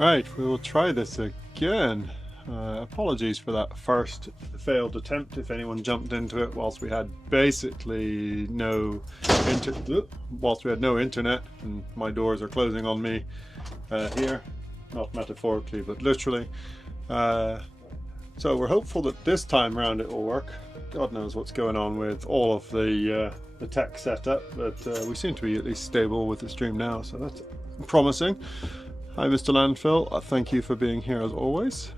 Right, we will try this again. Apologies for that first failed attempt if anyone jumped into it whilst we had basically no internet and my doors are closing on me here, not metaphorically but literally. So we're hopeful that this time round it will work. God knows what's going on with all of the tech setup, but we seem to be at least stable with the stream now, so that's promising. Hi Mr. Landfill, thank you for being here as always.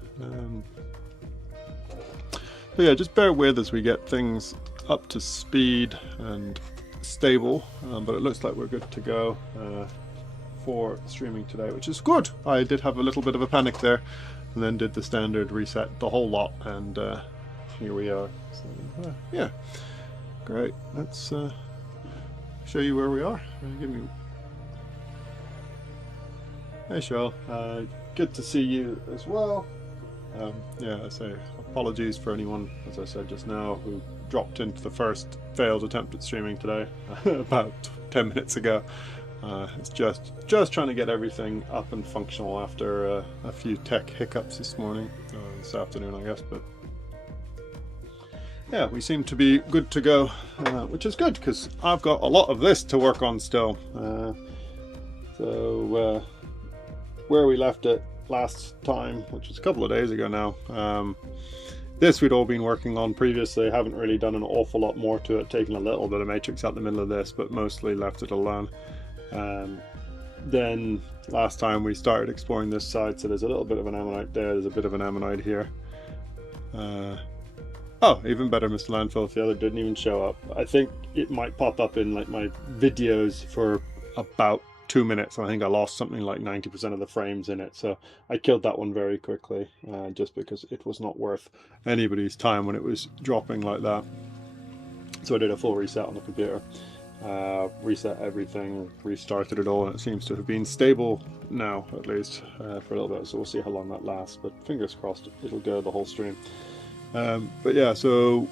But yeah, just bear with as we get things up to speed and stable, but it looks like we're good to go for streaming today, which is good. I did have a little bit of a panic there and then did the standard reset, the whole lot, and here we are. So, yeah, great. Let's show you where we are. Give me... Hey Cheryl, good to see you as well. Yeah, I say apologies for anyone, as I said just now, who dropped into the first failed attempt at streaming today about 10 minutes ago. It's just trying to get everything up and functional after a few tech hiccups this morning, this afternoon I guess, but yeah, we seem to be good to go, which is good because I've got a lot of this to work on still. So where we left it last time, which was a couple of days ago now, this we'd all been working on previously. Haven't really done an awful lot more to it, taken a little bit of matrix out the middle of this, but mostly left it alone. Then last time we started exploring this side, so there's a little bit of an ammonite there, there's a bit of an ammonite here. Oh, even better, Mr. Landfill, if the other didn't even show up. I think it might pop up in like my videos for about 2 minutes. I think I lost something like 90% of the frames in it, so I killed that one very quickly, just because it was not worth anybody's time when it was dropping like that. So I did a full reset on the computer, reset everything, restarted it all, and it seems to have been stable now, at least for a little bit, so we'll see how long that lasts, but fingers crossed it'll go the whole stream. But yeah, so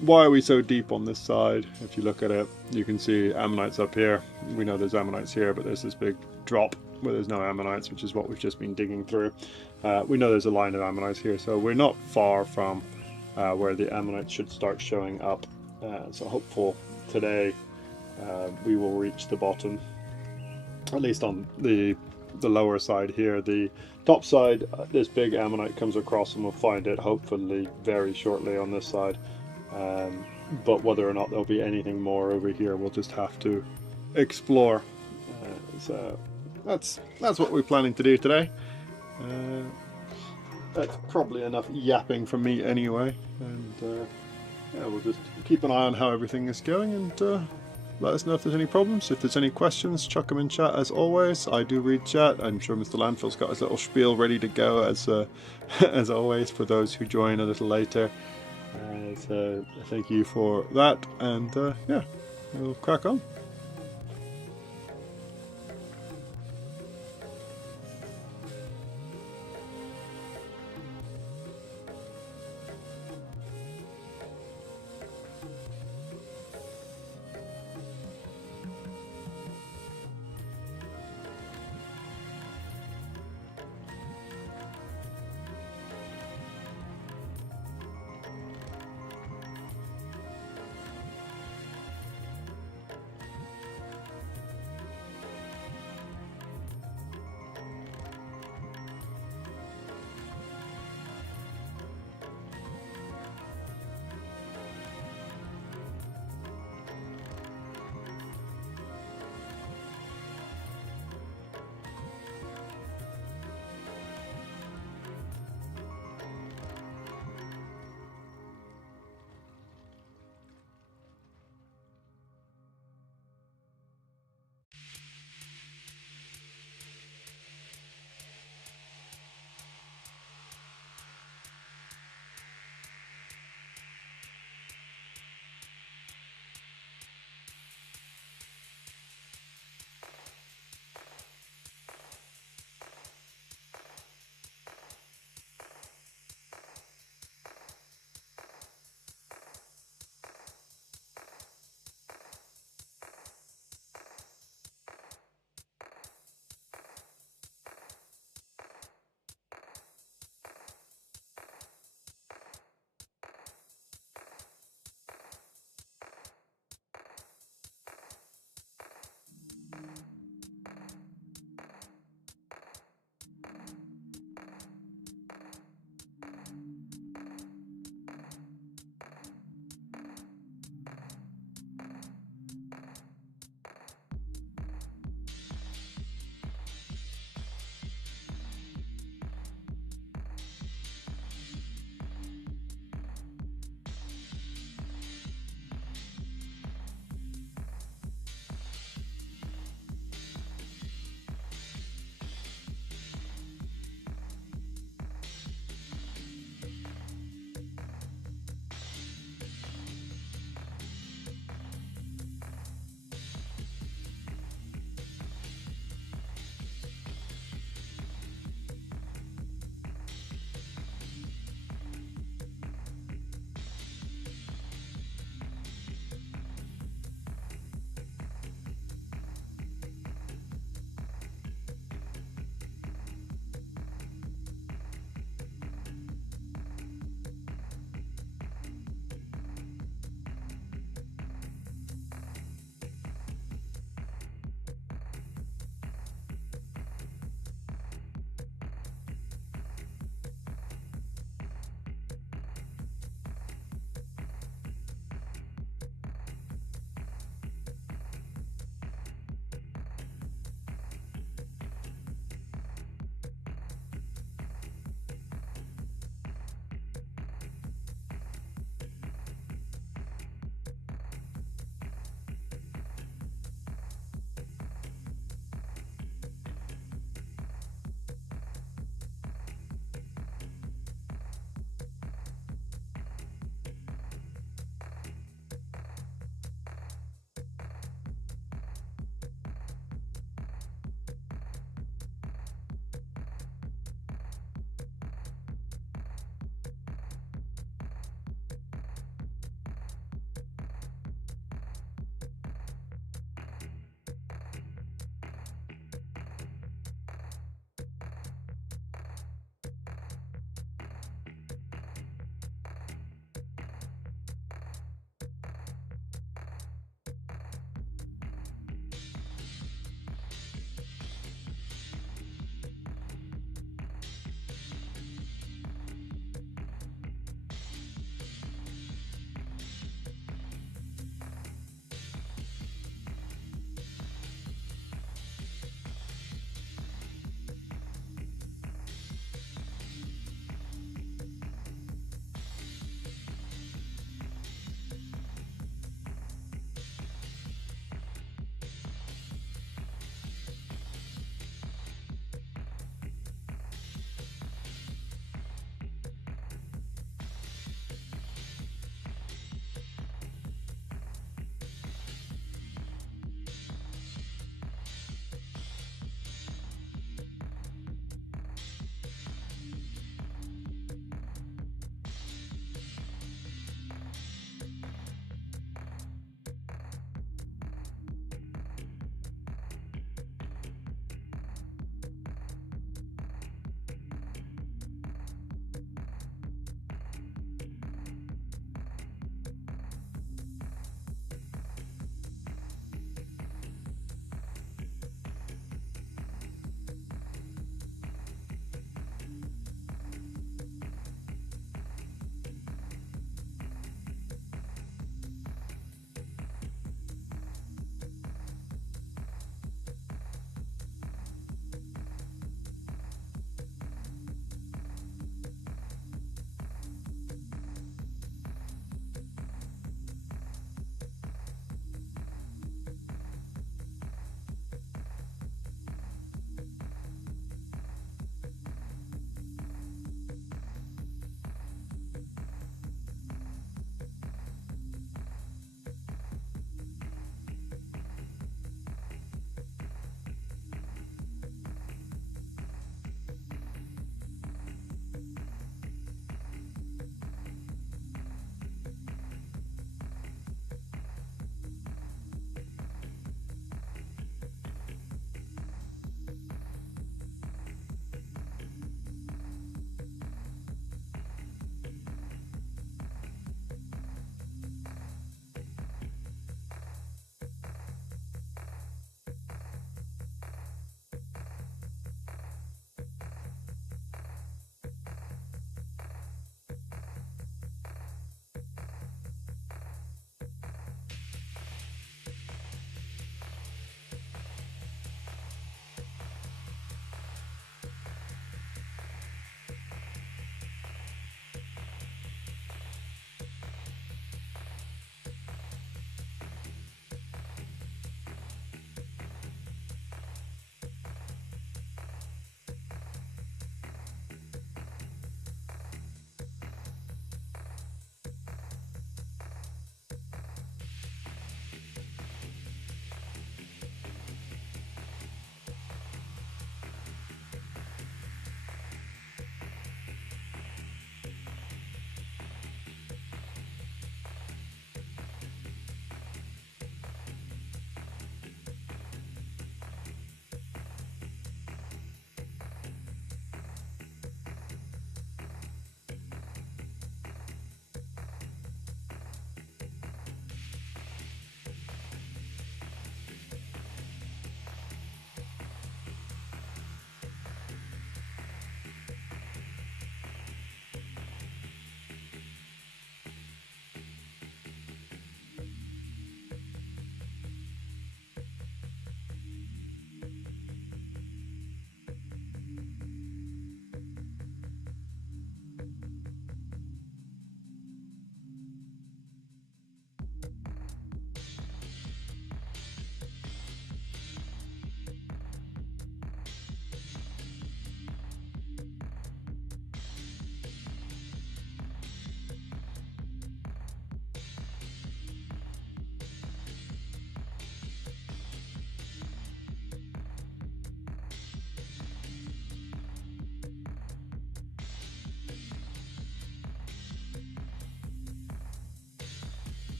why are we so deep on this side? If you look at it, you can see ammonites up here. We know there's ammonites here, but there's this big drop where there's no ammonites, which is what we've just been digging through. We know there's a line of ammonites here, so we're not far from where the ammonites should start showing up. So hopeful today we will reach the bottom, at least on the lower side here. The top side, this big ammonite comes across and we'll find it hopefully very shortly on this side. But whether or not there'll be anything more over here, we'll just have to explore. So that's what we're planning to do today. That's probably enough yapping from me anyway, and yeah, we'll just keep an eye on how everything is going, and let us know if there's any problems. If there's any questions, chuck them in chat as always. I do read chat. I'm sure Mr. Landfill's got his little spiel ready to go as as always for those who join a little later. So thank you for that, and yeah, we'll crack on.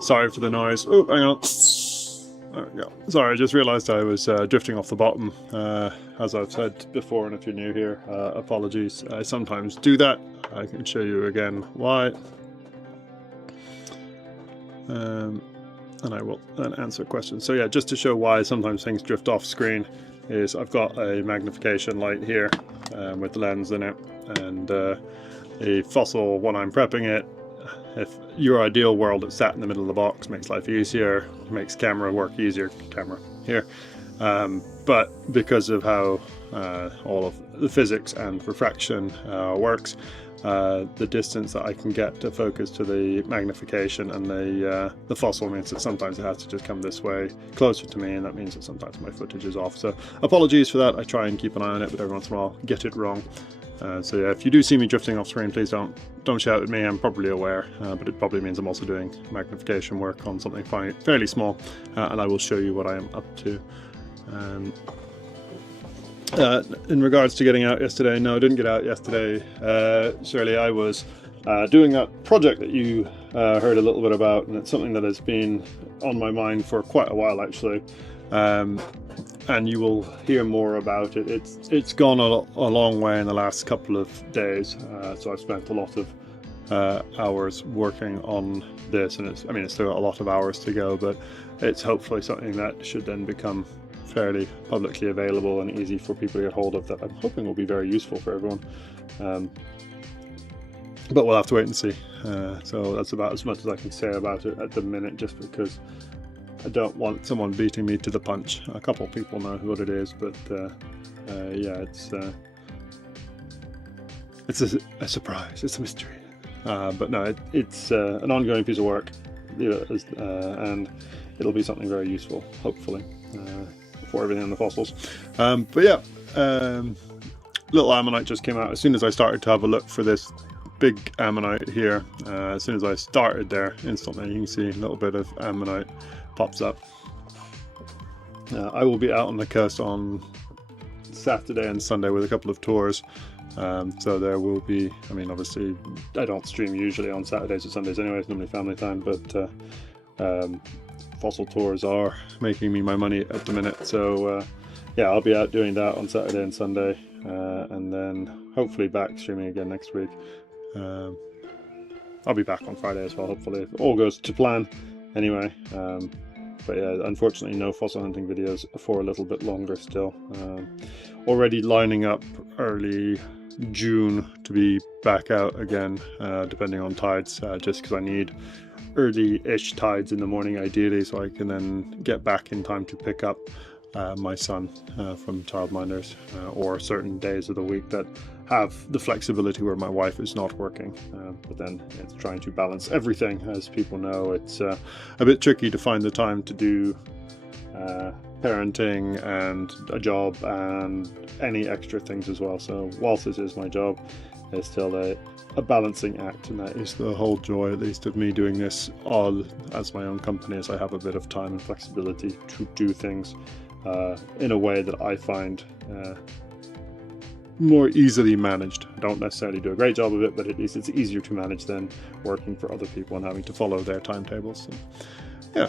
Sorry for the noise. Oh, hang on. There we go. Sorry, I just realised I was drifting off the bottom. As I've said before, and if you're new here, apologies. I sometimes do that. I can show you again why. And I will then answer questions. So yeah, just to show why sometimes things drift off screen, is I've got a magnification light here with the lens in it, and a fossil when I'm prepping it. If your ideal world, it's sat in the middle of the box, makes life easier, makes camera work easier, camera here. But because of how all of the physics and refraction works, the distance that I can get to focus to the magnification and the fossil means that sometimes it has to just come this way closer to me, and that means that sometimes my footage is off. So apologies for that. I try and keep an eye on it, but every once in a while get it wrong. So yeah, if you do see me drifting off screen, please don't shout at me. I'm probably aware, but it probably means I'm also doing magnification work on something fairly small, and I will show you what I am up to. In regards to getting out yesterday, no, I didn't get out yesterday. Shirley, I was doing that project that you heard a little bit about, and it's something that has been on my mind for quite a while actually. And you will hear more about it. It's gone a long way in the last couple of days, so I've spent a lot of hours working on this, and it's still got a lot of hours to go, but it's hopefully something that should then become fairly publicly available and easy for people to get hold of, that I'm hoping will be very useful for everyone. But we'll have to wait and see. So that's about as much as I can say about it at the minute, just because I don't want someone beating me to the punch. A couple of people know what it is, but yeah, it's a surprise. It's a mystery. But no, it's an ongoing piece of work, and it'll be something very useful, hopefully, for everything on the fossils. But yeah, little ammonite just came out. As soon as I started to have a look for this big ammonite here, as soon as I started there, instantly you can see a little bit of ammonite pops up. I will be out on the coast on Saturday and Sunday with a couple of tours, so there will be, obviously I don't stream usually on Saturdays or Sundays anyway, it's normally family time, but fossil tours are making me my money at the minute, so yeah, I'll be out doing that on Saturday and Sunday, and then hopefully back streaming again next week. I'll be back on Friday as well, hopefully, if all goes to plan anyway. But yeah, unfortunately no fossil hunting videos for a little bit longer still. Already lining up early June to be back out again, depending on tides, just because I need early-ish tides in the morning ideally, so I can then get back in time to pick up my son from childminders, or certain days of the week that have the flexibility where my wife is not working, but then it's trying to balance everything. As people know, it's a bit tricky to find the time to do parenting and a job and any extra things as well. So whilst this is my job, it's still a balancing act, and that is the whole joy, at least, of me doing this all as my own company, as I have a bit of time and flexibility to do things in a way that I find more easily managed. I don't necessarily do a great job of it, but at least it's easier to manage than working for other people and having to follow their timetables. So, yeah.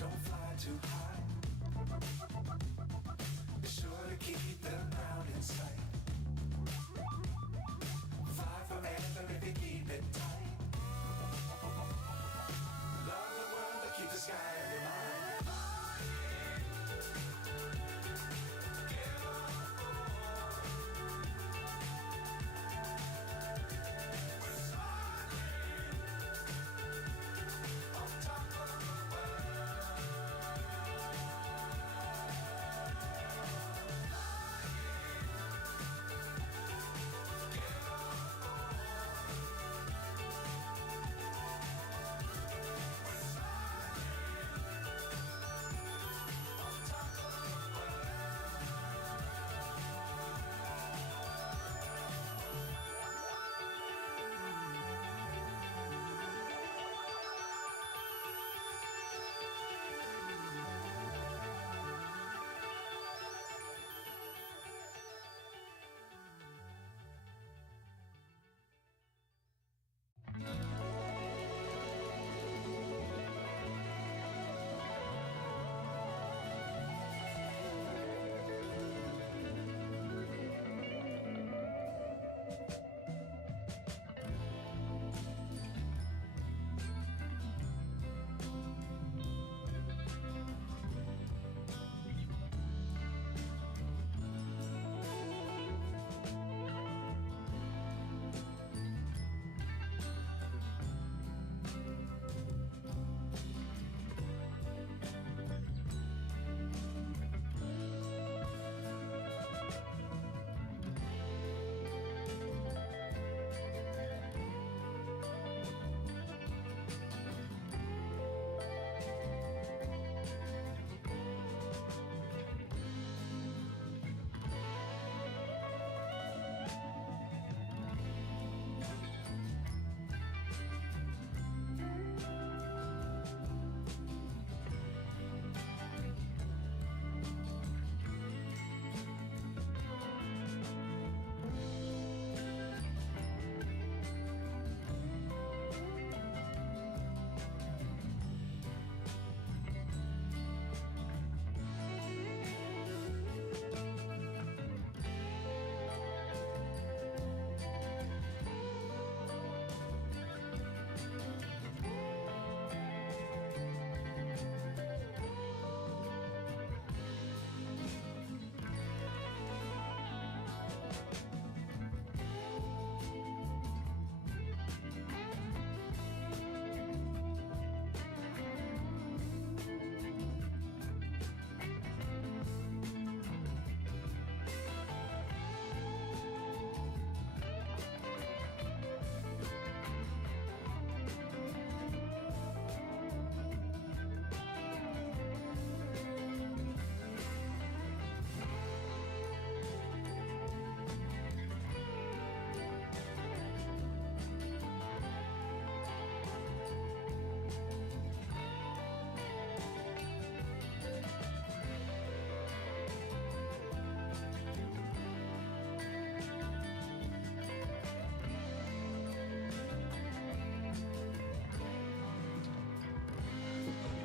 don't fly too high. Be sure to keep the ground in sight. Fly forever if you keep it tight. Love the world, but keep the sky in your mind.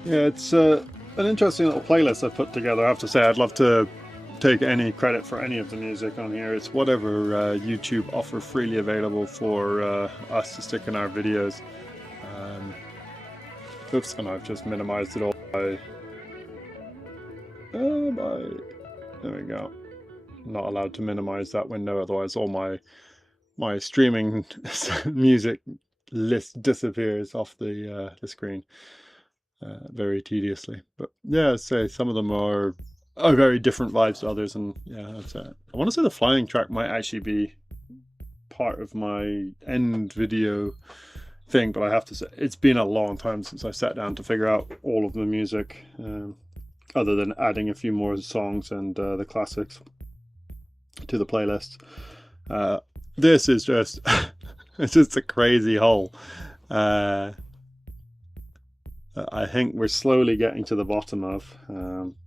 Yeah, it's an interesting little playlist I've put together. I have to say, I'd love to take any credit for any of the music on here. It's whatever YouTube offer freely available for us to stick in our videos. Oops, and I've just minimized it all by there we go. I'm not allowed to minimize that window, otherwise all my streaming music list disappears off the screen very tediously. But yeah, I'd say some of them are very different vibes to others, and yeah, that's it. I want to say the flying track might actually be part of my end video thing, but I have to say it's been a long time since I sat down to figure out all of the music, other than adding a few more songs and the classics to the playlist. This is just it's just a crazy hole. I think we're slowly getting to the bottom of,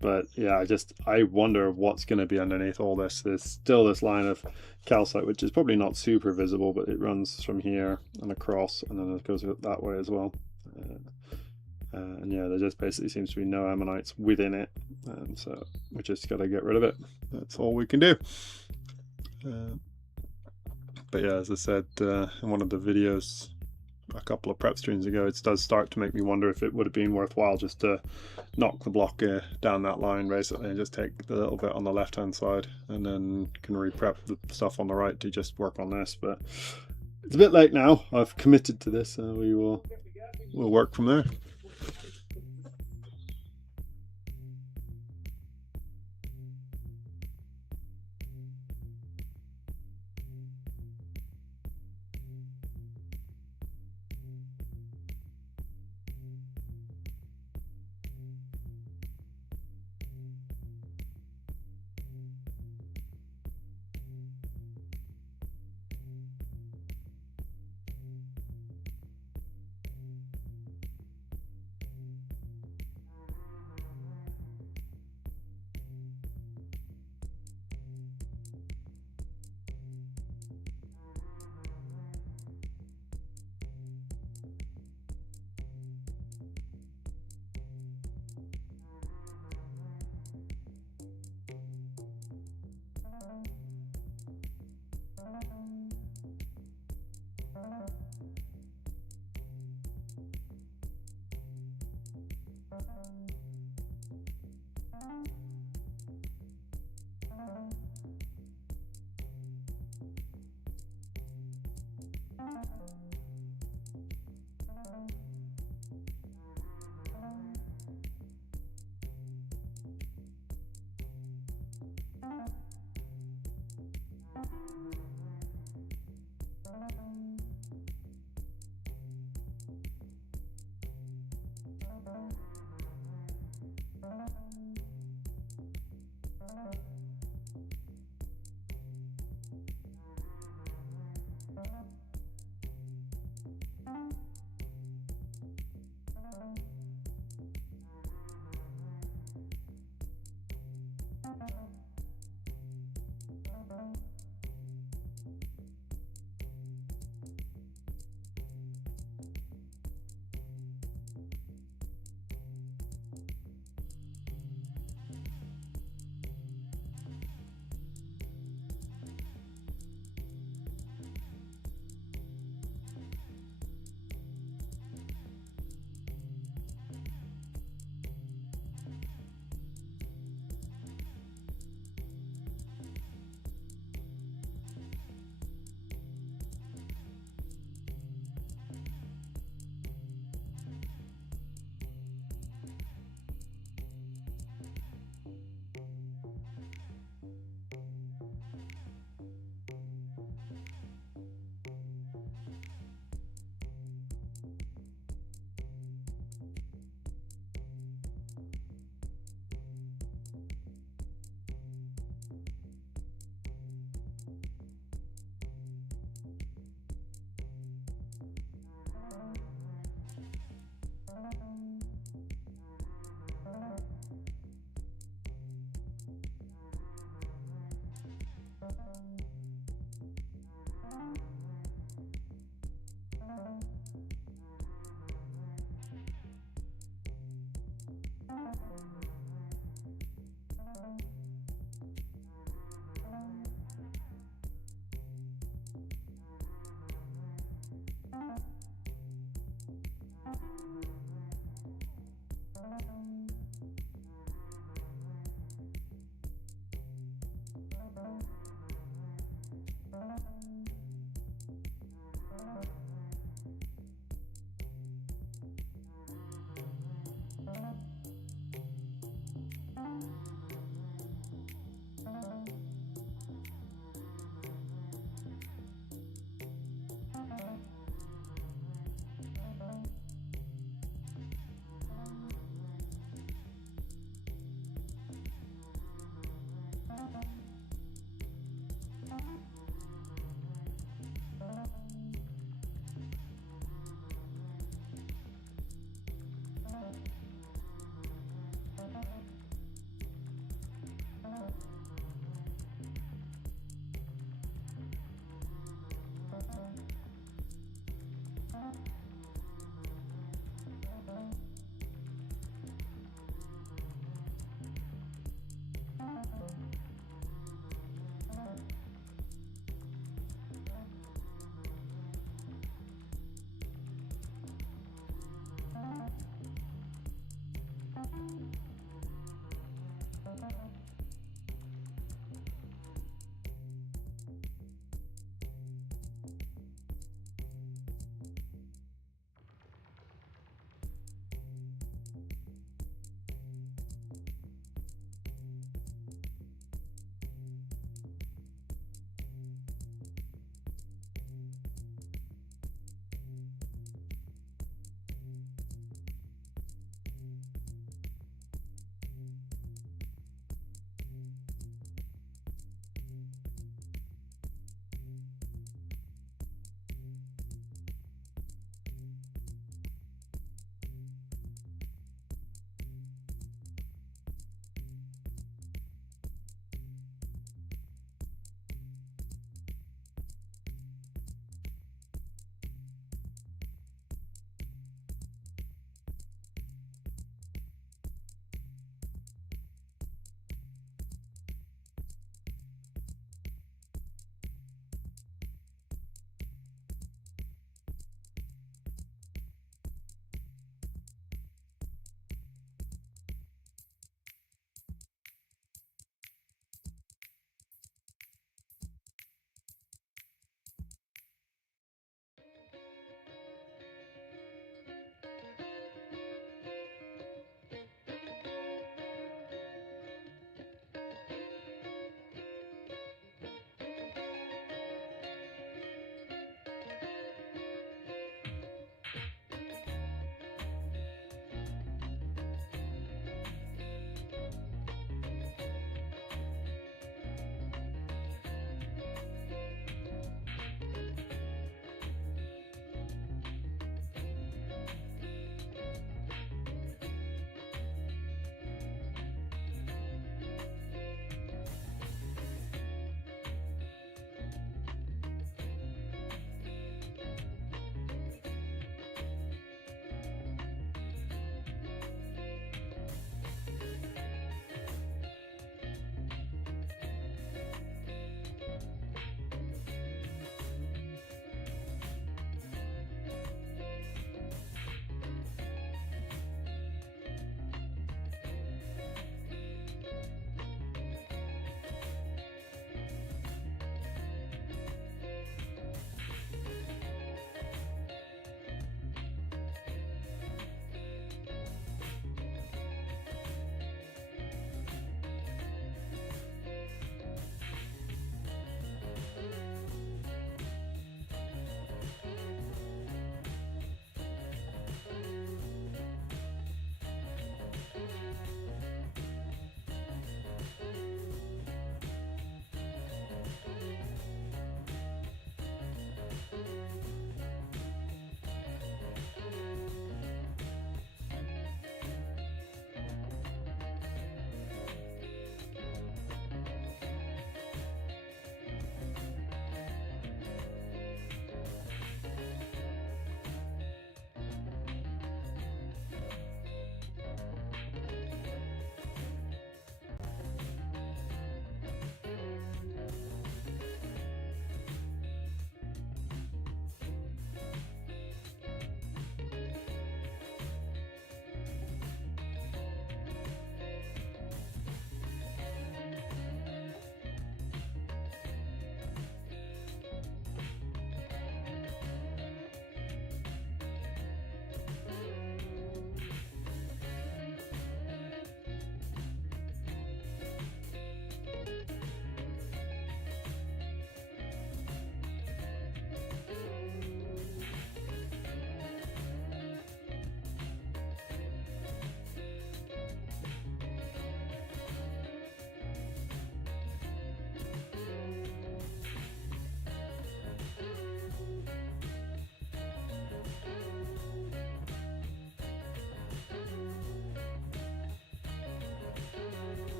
but yeah, I wonder what's going to be underneath all this. There's still this line of calcite, which is probably not super visible, but it runs from here and across, and then it goes that way as well. And yeah, there just basically seems to be no ammonites within it, and so we just got to get rid of it. That's all we can do. But yeah, as I said in one of the videos a couple of prep streams ago, it does start to make me wonder if it would have been worthwhile just to knock the block down that line basically, and just take the little bit on the left hand side, and then can re-prep the stuff on the right to just work on this. But it's a bit late now. I've committed to this, and we'll work from there.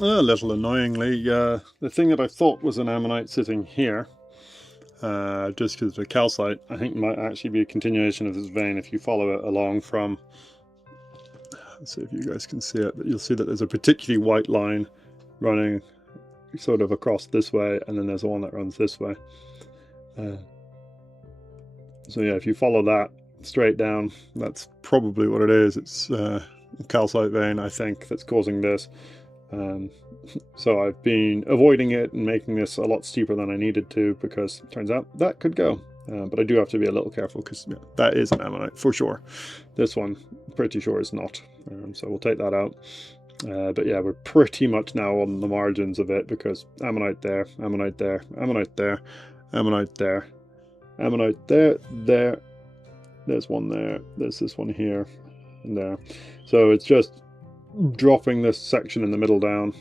A little annoyingly, the thing that I thought was an ammonite sitting here, just because of the calcite, I think might actually be a continuation of this vein if you follow it along from, let's see if you guys can see it, but you'll see that there's a particularly white line running sort of across this way, and then there's one that runs this way. So yeah, if you follow that straight down, that's probably what it is. It's a calcite vein, I think, that's causing this. So I've been avoiding it and making this a lot steeper than I needed to, because it turns out that could go. But I do have to be a little careful, because yeah, that is an ammonite for sure. This one, pretty sure, is not. So we'll take that out. But yeah, we're pretty much now on the margins of it, because ammonite there, ammonite there, ammonite there, ammonite there, ammonite there, there, there's one there, there's this one here, and there. So it's just dropping this section in the middle down,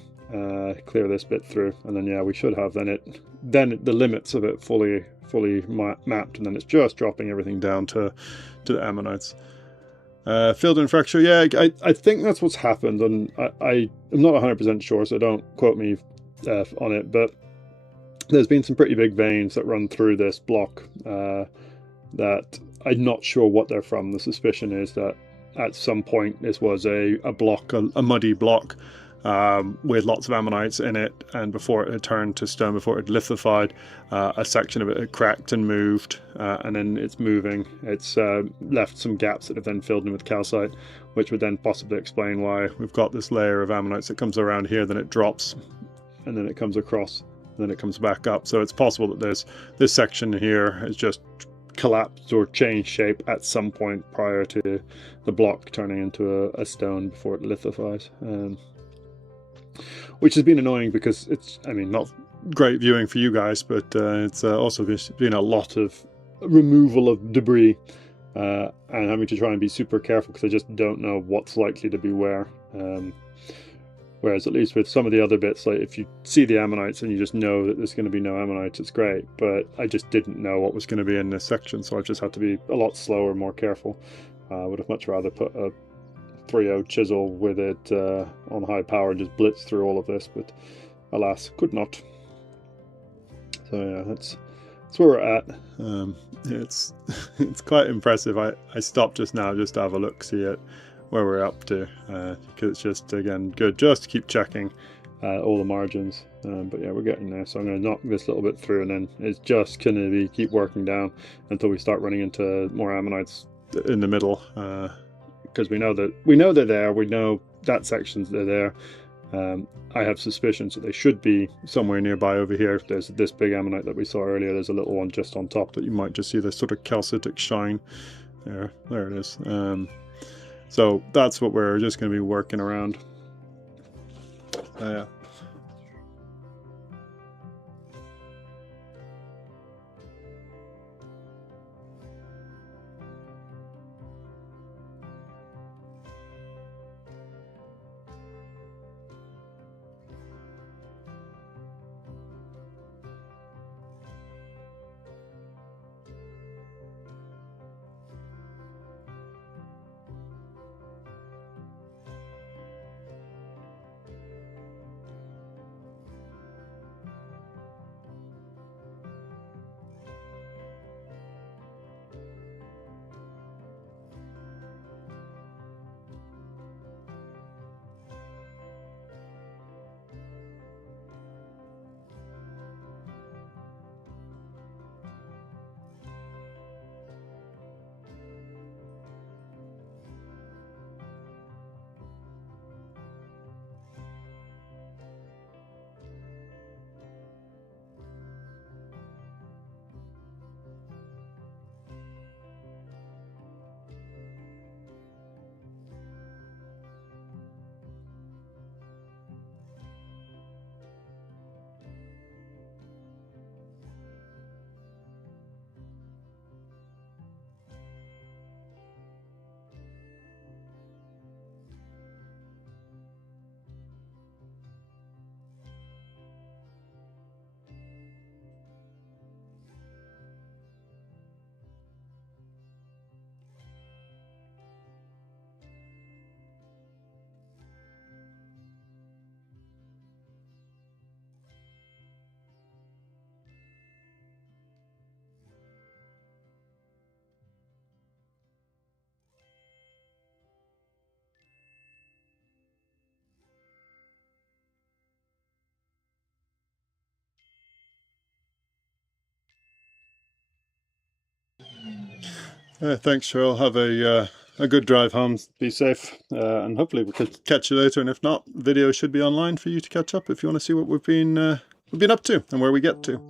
clear this bit through, and then yeah, we should have then the limits of it fully mapped, and then it's just dropping everything down to the ammonites. Filled in fracture, yeah, I think that's what's happened, and I'm not 100% sure, so don't quote me on it, but there's been some pretty big veins that run through this block that I'm not sure what they're from. The suspicion is that at some point this was a block, a muddy block, with lots of ammonites in it, and before it had turned to stone, before it had lithified, a section of it had cracked and moved, and then it's moving. It's left some gaps that have then filled in with calcite, which would then possibly explain why we've got this layer of ammonites that comes around here, then it drops, and then it comes across, and then it comes back up. So it's possible that there's this section here has just collapsed or changed shape at some point prior to the block turning into a stone before it lithifies, which has been annoying, because it's, I mean, not great viewing for you guys, but it's also been a lot of removal of debris, and having to try and be super careful, because I just don't know what's likely to be where. Whereas at least with some of the other bits, like if you see the ammonites and you just know that there's going to be no ammonites, it's great. But I just didn't know what was going to be in this section, so I've just had to be a lot slower, more careful. I would have much rather put a 3.0 chisel with it on high power and just blitz through all of this, but alas, could not. So yeah, that's where we're at. It's it's quite impressive. I stopped just now just to have a look, see at where we're up to, because it's just, again, good just to keep checking all the margins, but yeah, we're getting there. So I'm going to knock this little bit through, and then it's just going to be keep working down until we start running into more ammonites in the middle, because we know they're there, we know that sections they're there. I have suspicions that they should be somewhere nearby over here. There's this big ammonite that we saw earlier, there's a little one just on top that you might just see this sort of calcitic shine there it is. So that's what we're just going to be working around. Yeah. Thanks, Cheryl. Have a good drive home. Be safe, and hopefully we can catch you later. And if not, video should be online for you to catch up if you want to see what we've been up to and where we get to.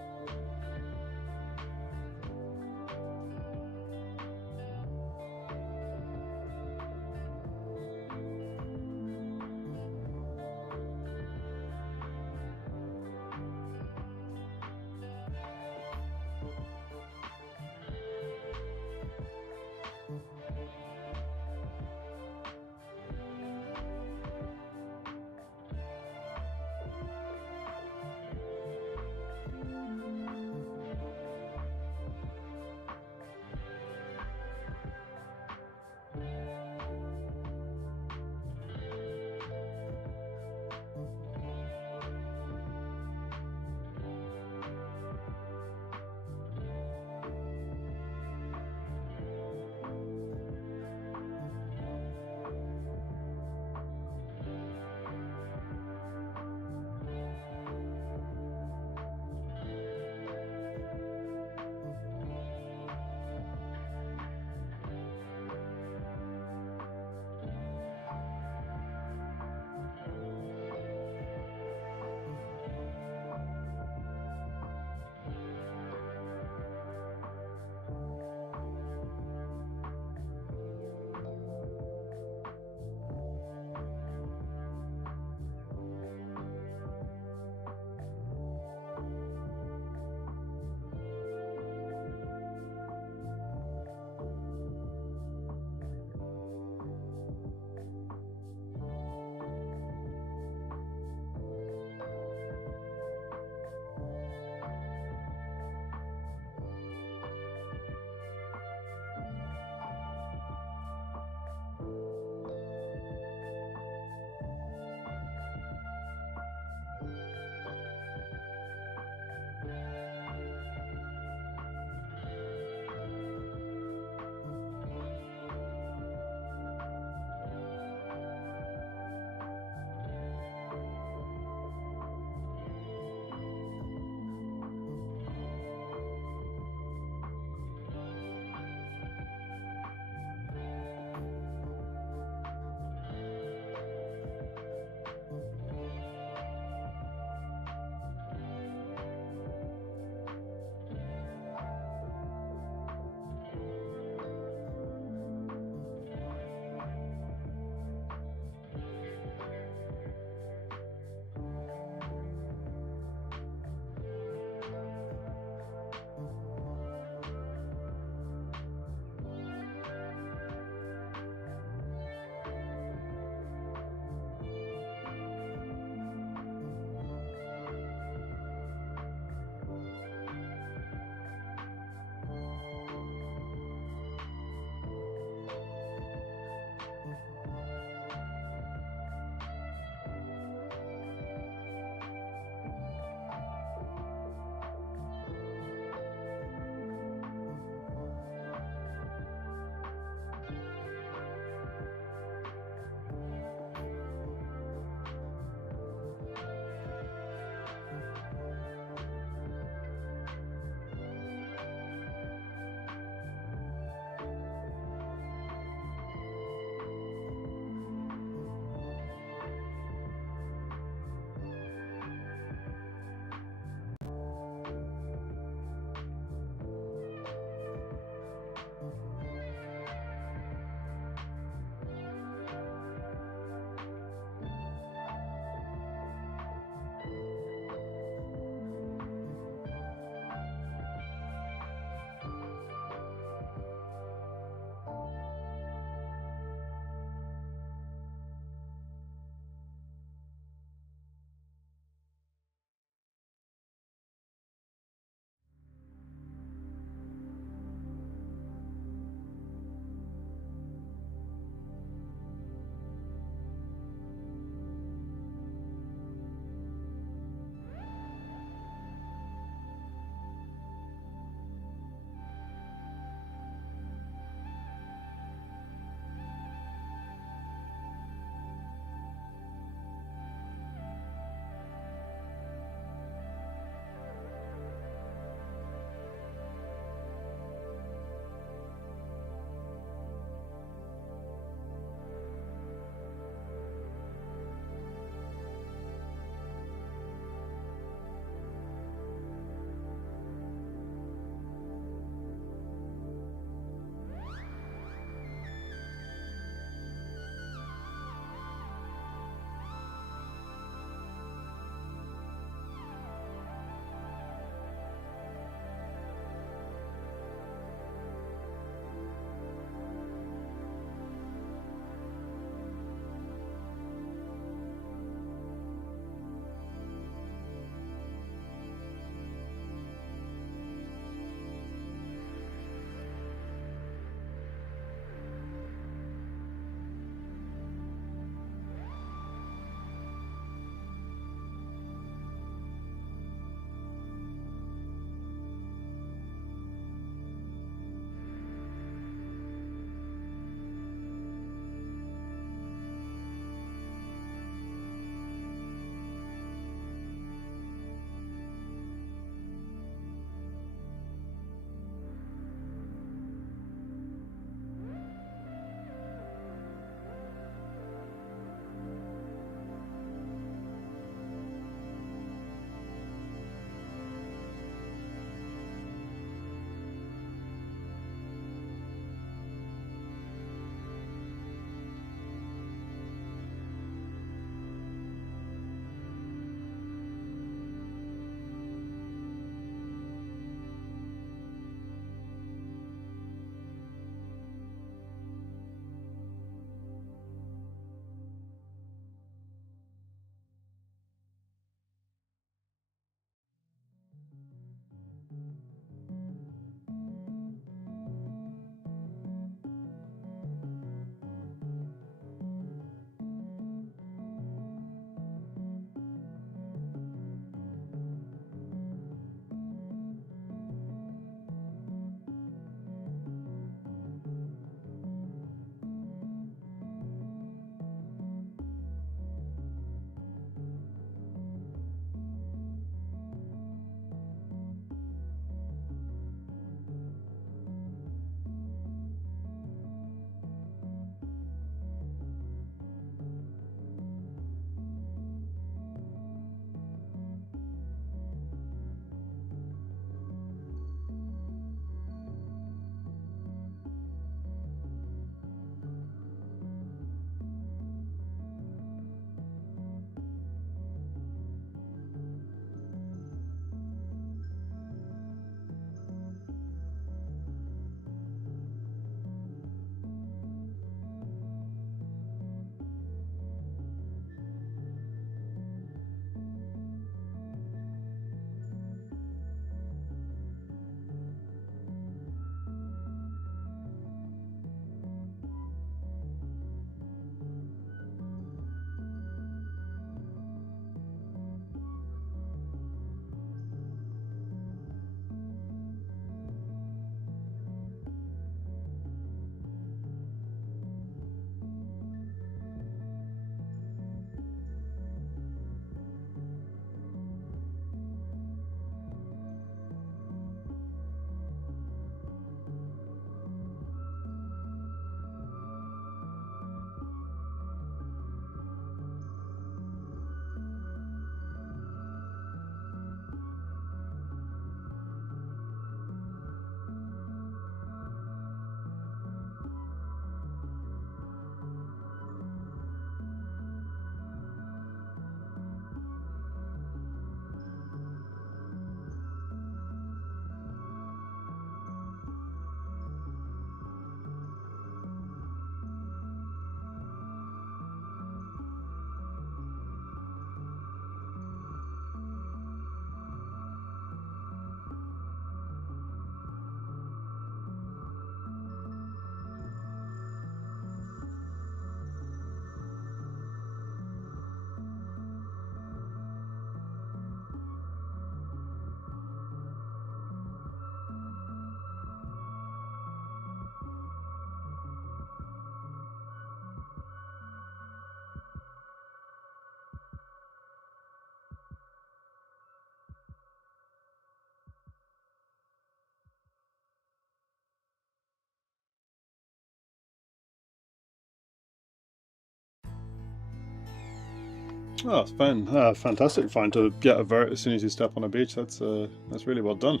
Oh, it's fun. Fantastic find to get a vert as soon as you step on a beach. That's really well done.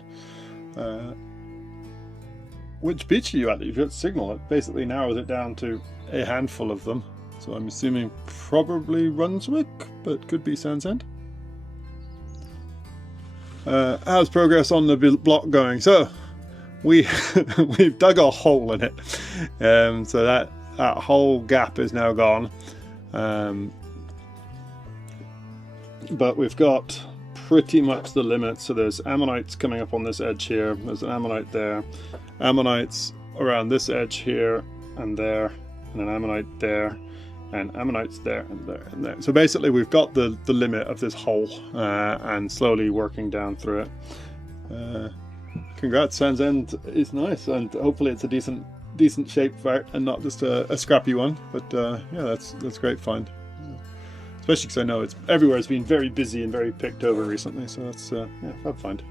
Which beach are you at? You've got signal. It basically narrows it down to a handful of them. So I'm assuming probably Brunswick, but could be Sandsend. How's progress on the block going? So we've dug a hole in it. So that whole gap is now gone. But we've got pretty much the limit. So there's ammonites coming up on this edge here. There's an ammonite there. Ammonites around this edge here and there. And an ammonite there. And ammonites there and there and there. So basically we've got the limit of this hole and slowly working down through it. Congrats, Sands End is nice, and hopefully it's a decent shaped vert and not just a scrappy one. But yeah, that's great find. Especially because I know it's everywhere has been very busy and very picked over recently, so that's yeah, fab find.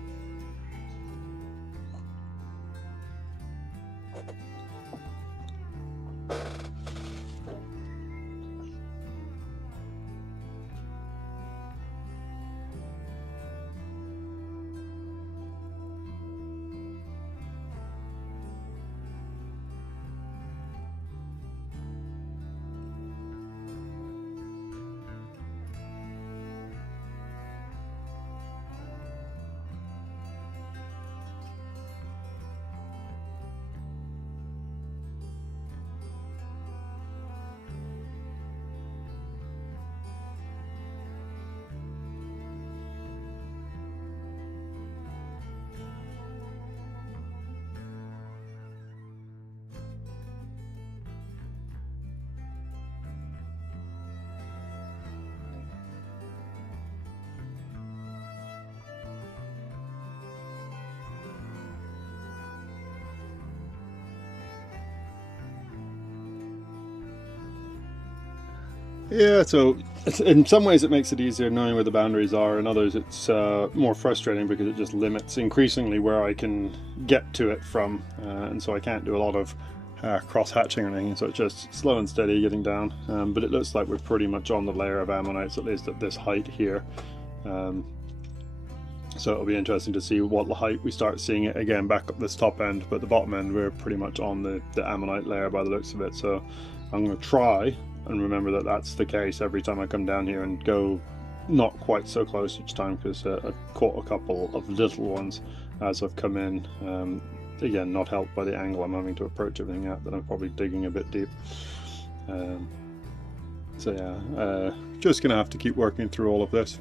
Yeah, so in some ways it makes it easier knowing where the boundaries are, in others it's more frustrating because it just limits increasingly where I can get to it from, and so I can't do a lot of cross-hatching or anything, so it's just slow and steady getting down. But it looks like we're pretty much on the layer of ammonites, at least at this height here. So it'll be interesting to see what height we start seeing it again back up this top end, but the bottom end we're pretty much on the ammonite layer by the looks of it. So I'm going to try and remember that that's the case every time I come down here, and go not quite so close each time, because I've caught a couple of little ones as I've come in. Again, not helped by the angle I'm having to approach everything at, that I'm probably digging a bit deep. So yeah, just gonna have to keep working through all of this.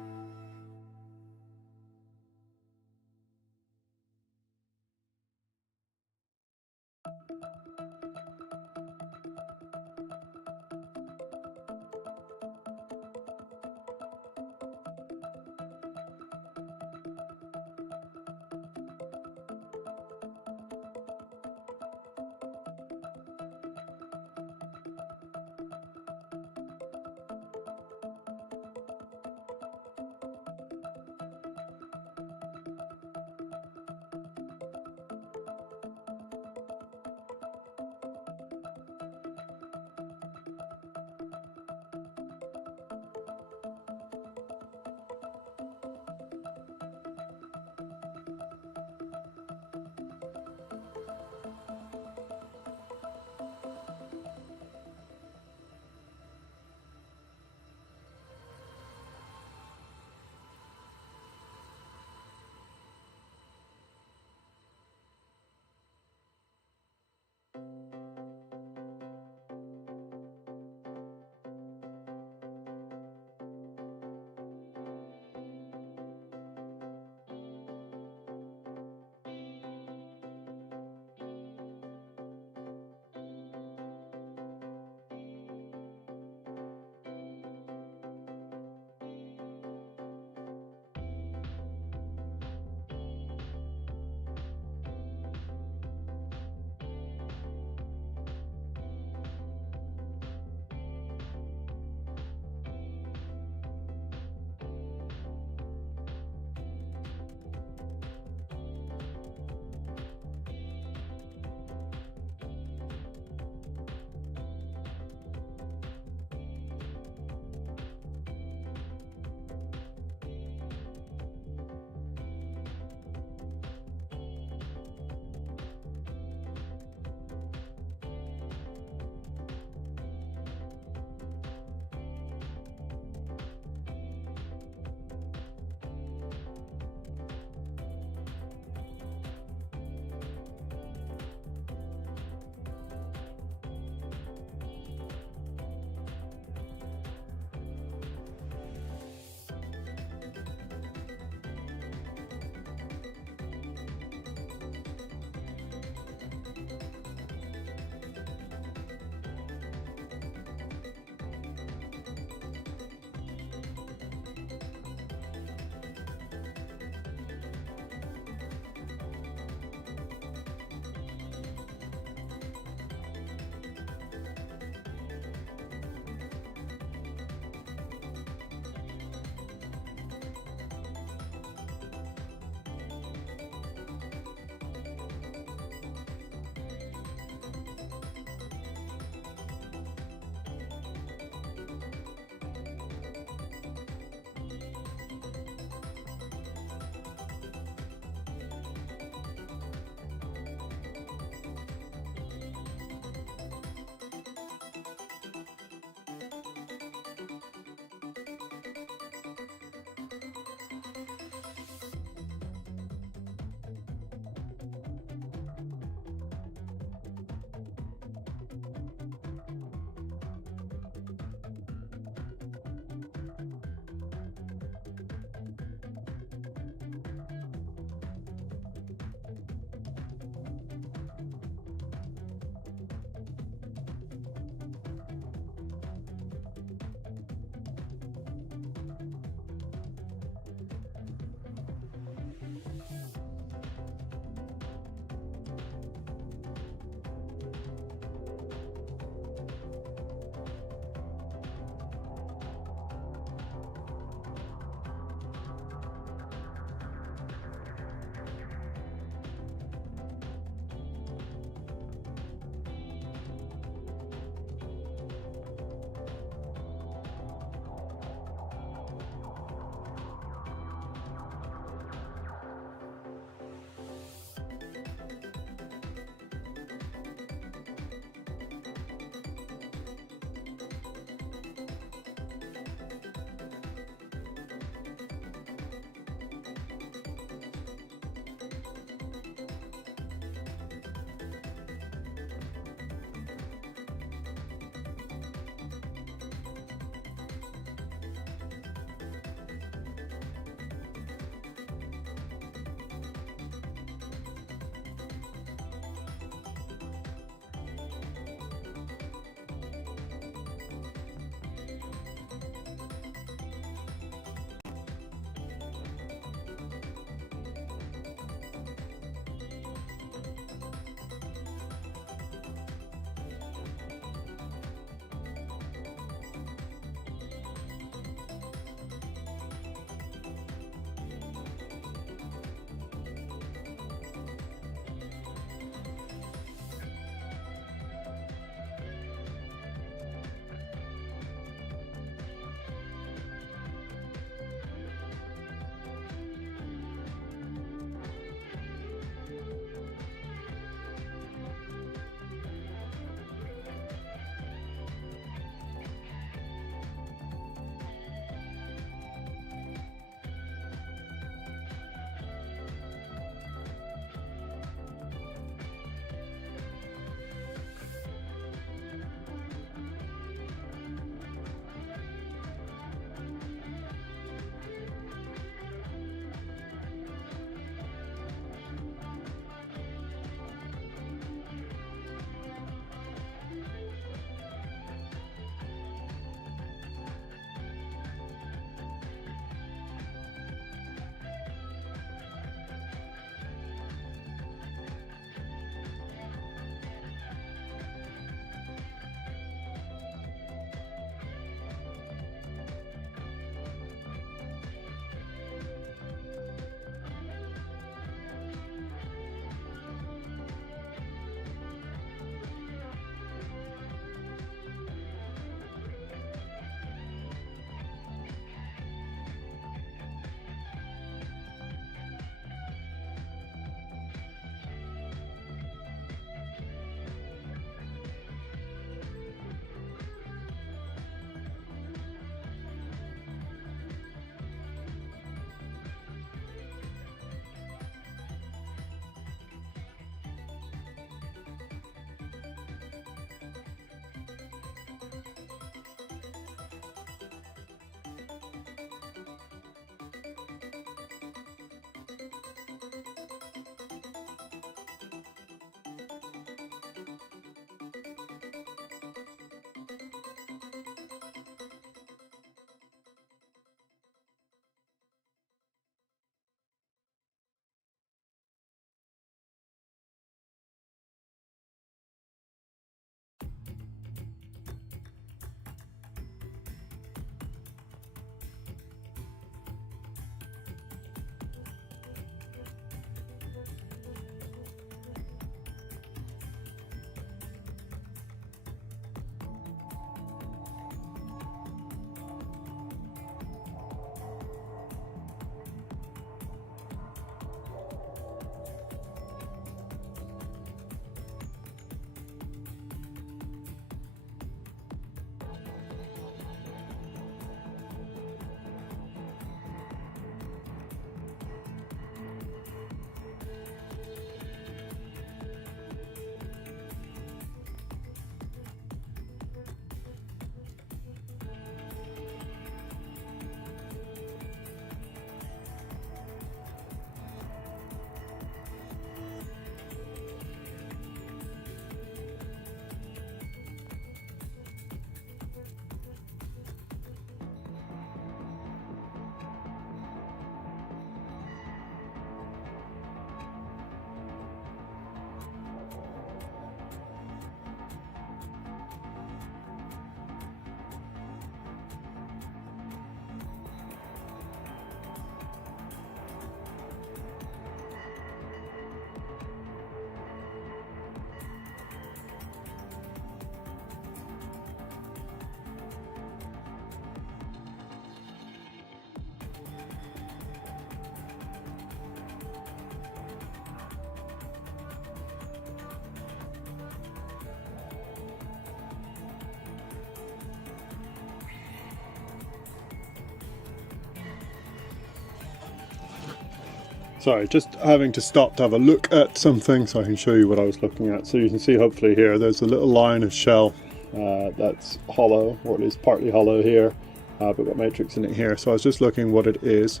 Sorry, just having to stop to have a look at something so I can show you what I was looking at. So you can see hopefully here, there's a little line of shell that's hollow, or at least partly hollow here, but got matrix in it here. So I was just looking what it is.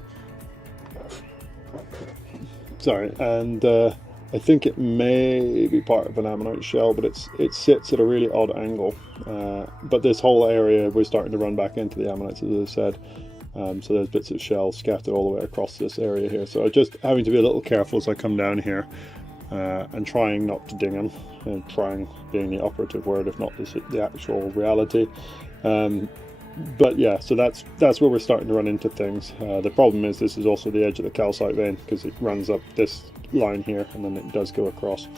Sorry, and I think it may be part of an ammonite shell, but it sits at a really odd angle. But this whole area, we're starting to run back into the ammonites, as I said. So there's bits of shell scattered all the way across this area here. So I'm just having to be a little careful as I come down here and trying not to ding them. And trying being the operative word, if not the actual reality. But yeah, so that's where we're starting to run into things. The problem is this is also the edge of the calcite vein, because it runs up this line here and then it does go across.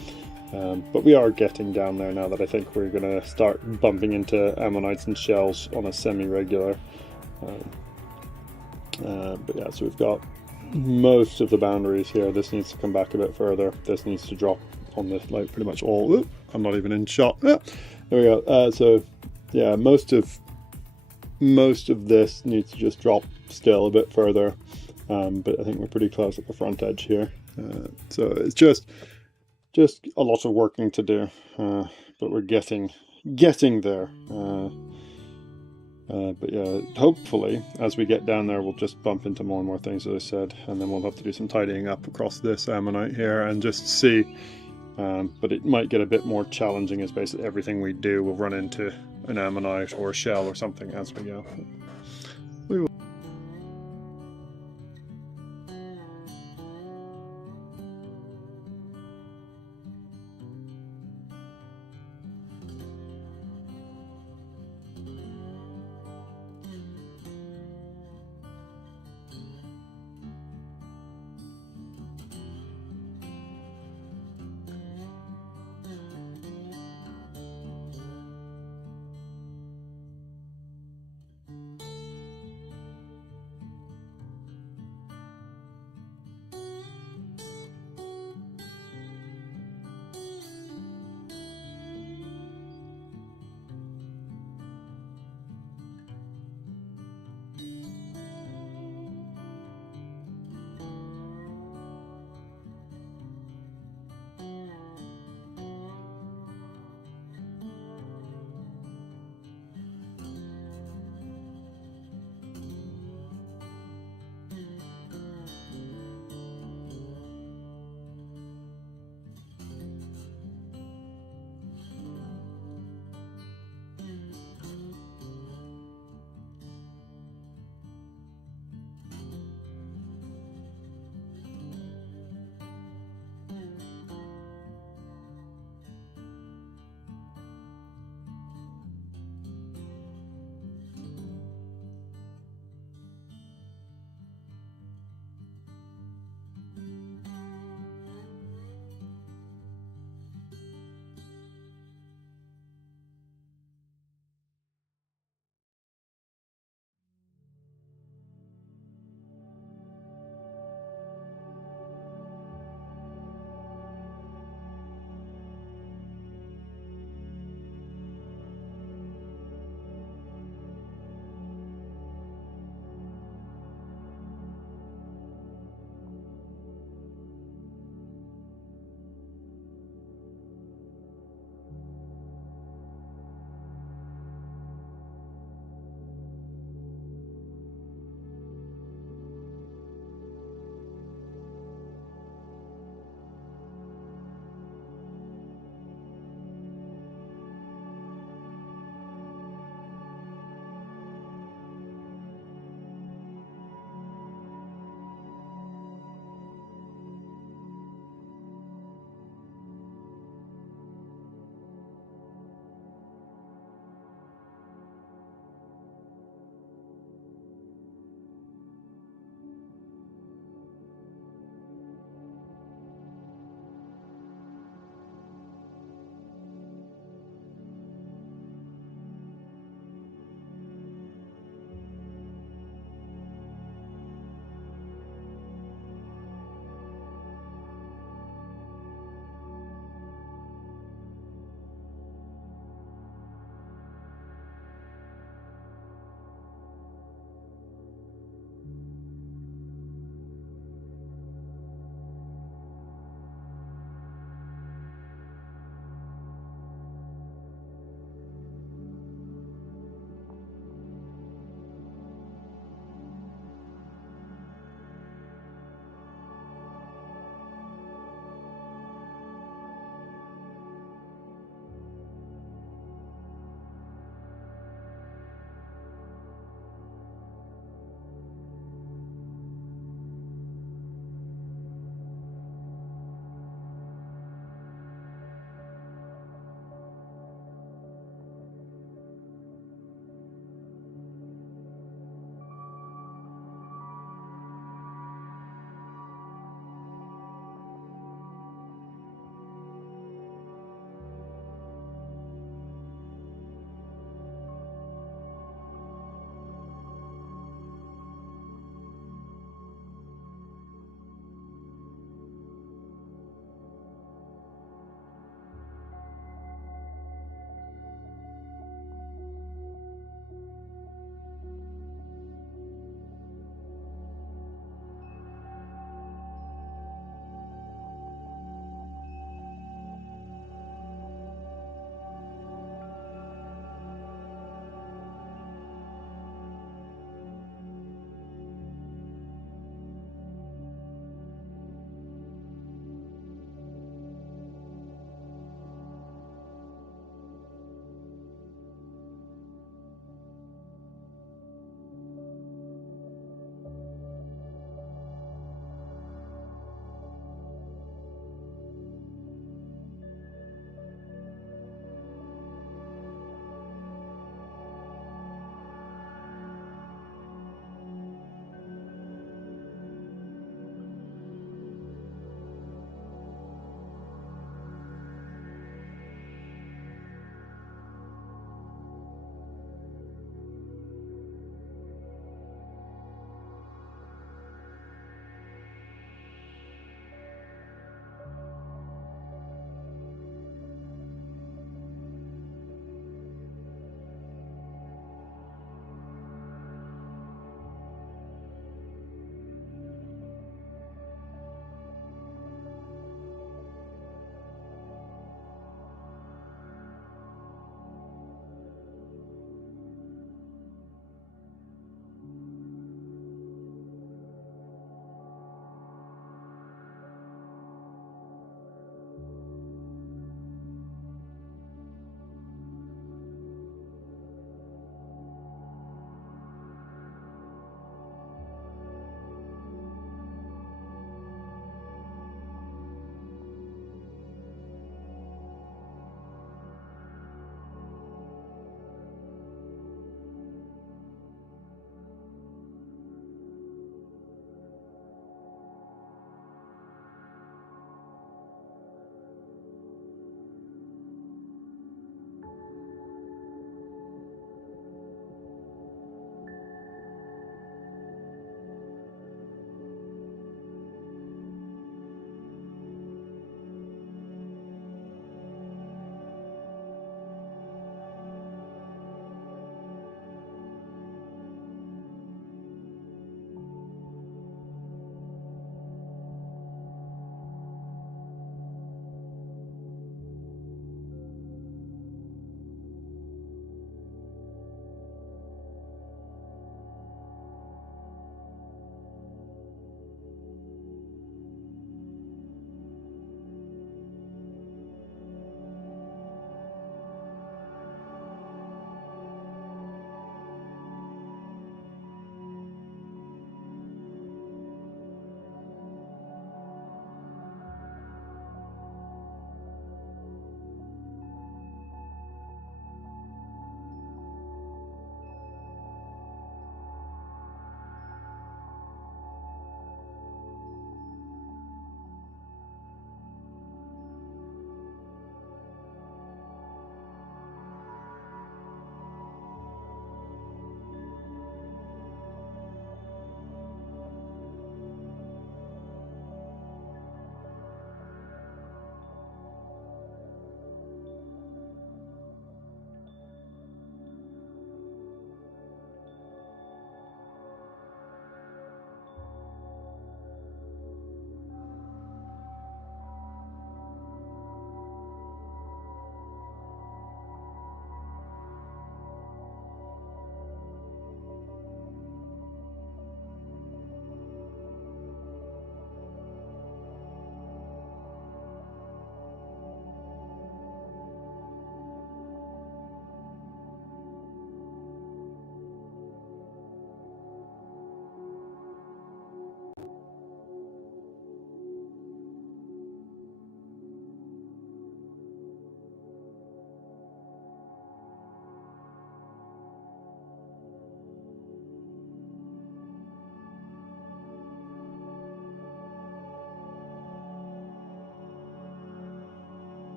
But we are getting down there now that I think we're going to start bumping into ammonites and shells on a semi-regular. But yeah, so we've got most of the boundaries here. This needs to come back a bit further. This needs to drop on this, like pretty much all. Ooh, I'm not even in shot. There we go. So yeah, most of this needs to just drop still a bit further. But I think we're pretty close at the front edge here. So it's just a lot of working to do, but we're getting there. But yeah, hopefully as we get down there we'll just bump into more and more things, as I said, and then we'll have to do some tidying up across this ammonite here and just see. But it might get a bit more challenging, as basically everything we do will run into an ammonite or a shell or something as we go. We will.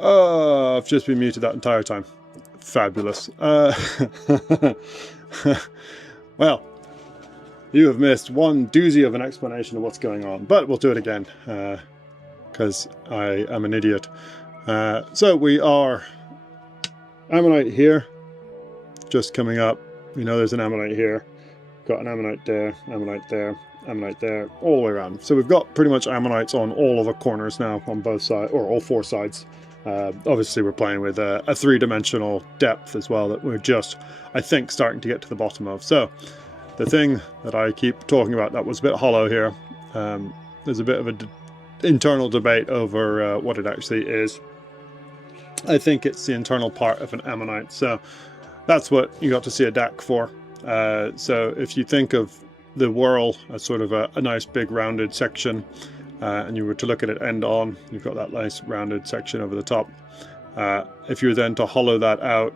Oh, I've just been muted that entire time. Fabulous. Well, you have missed one doozy of an explanation of what's going on, but we'll do it again, because I am an idiot. So we are ammonite here, just coming up. We know there's an ammonite here. Got an ammonite there, ammonite there, ammonite there, all the way around. So we've got pretty much ammonites on all of the corners now, on both sides, or all four sides. Obviously we're playing with a three-dimensional depth as well that we're just, I think, starting to get to the bottom of. So the thing that I keep talking about that was a bit hollow here, there's a bit of an internal debate over what it actually is. I think it's the internal part of an ammonite, so that's what you got to see a DAC for. So if you think of the whorl as sort of a nice big rounded section, and you were to look at it end on, you've got that nice rounded section over the top. If you were then to hollow that out,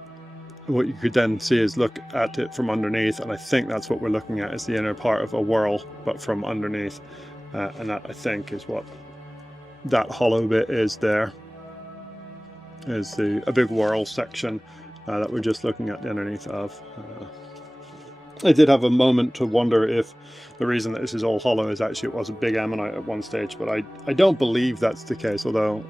what you could then see is look at it from underneath, and I think that's what we're looking at, is the inner part of a whorl, but from underneath. And that, I think, is what that hollow bit is there. Is a big whorl section that we're just looking at the underneath of. I did have a moment to wonder if the reason that this is all hollow is actually it was a big ammonite at one stage, but I don't believe that's the case, although,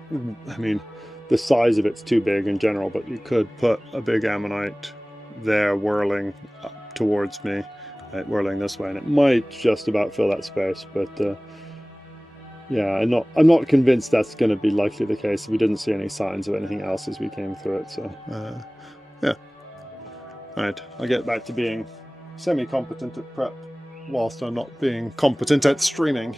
I mean, the size of it's too big in general, but you could put a big ammonite there whirling up towards me, whirling this way, and it might just about fill that space, but yeah, I'm not convinced that's going to be likely the case. We didn't see any signs of anything else as we came through it, so yeah. Alright, I'll get back to being semi-competent at prep whilst I'm not being competent at streaming.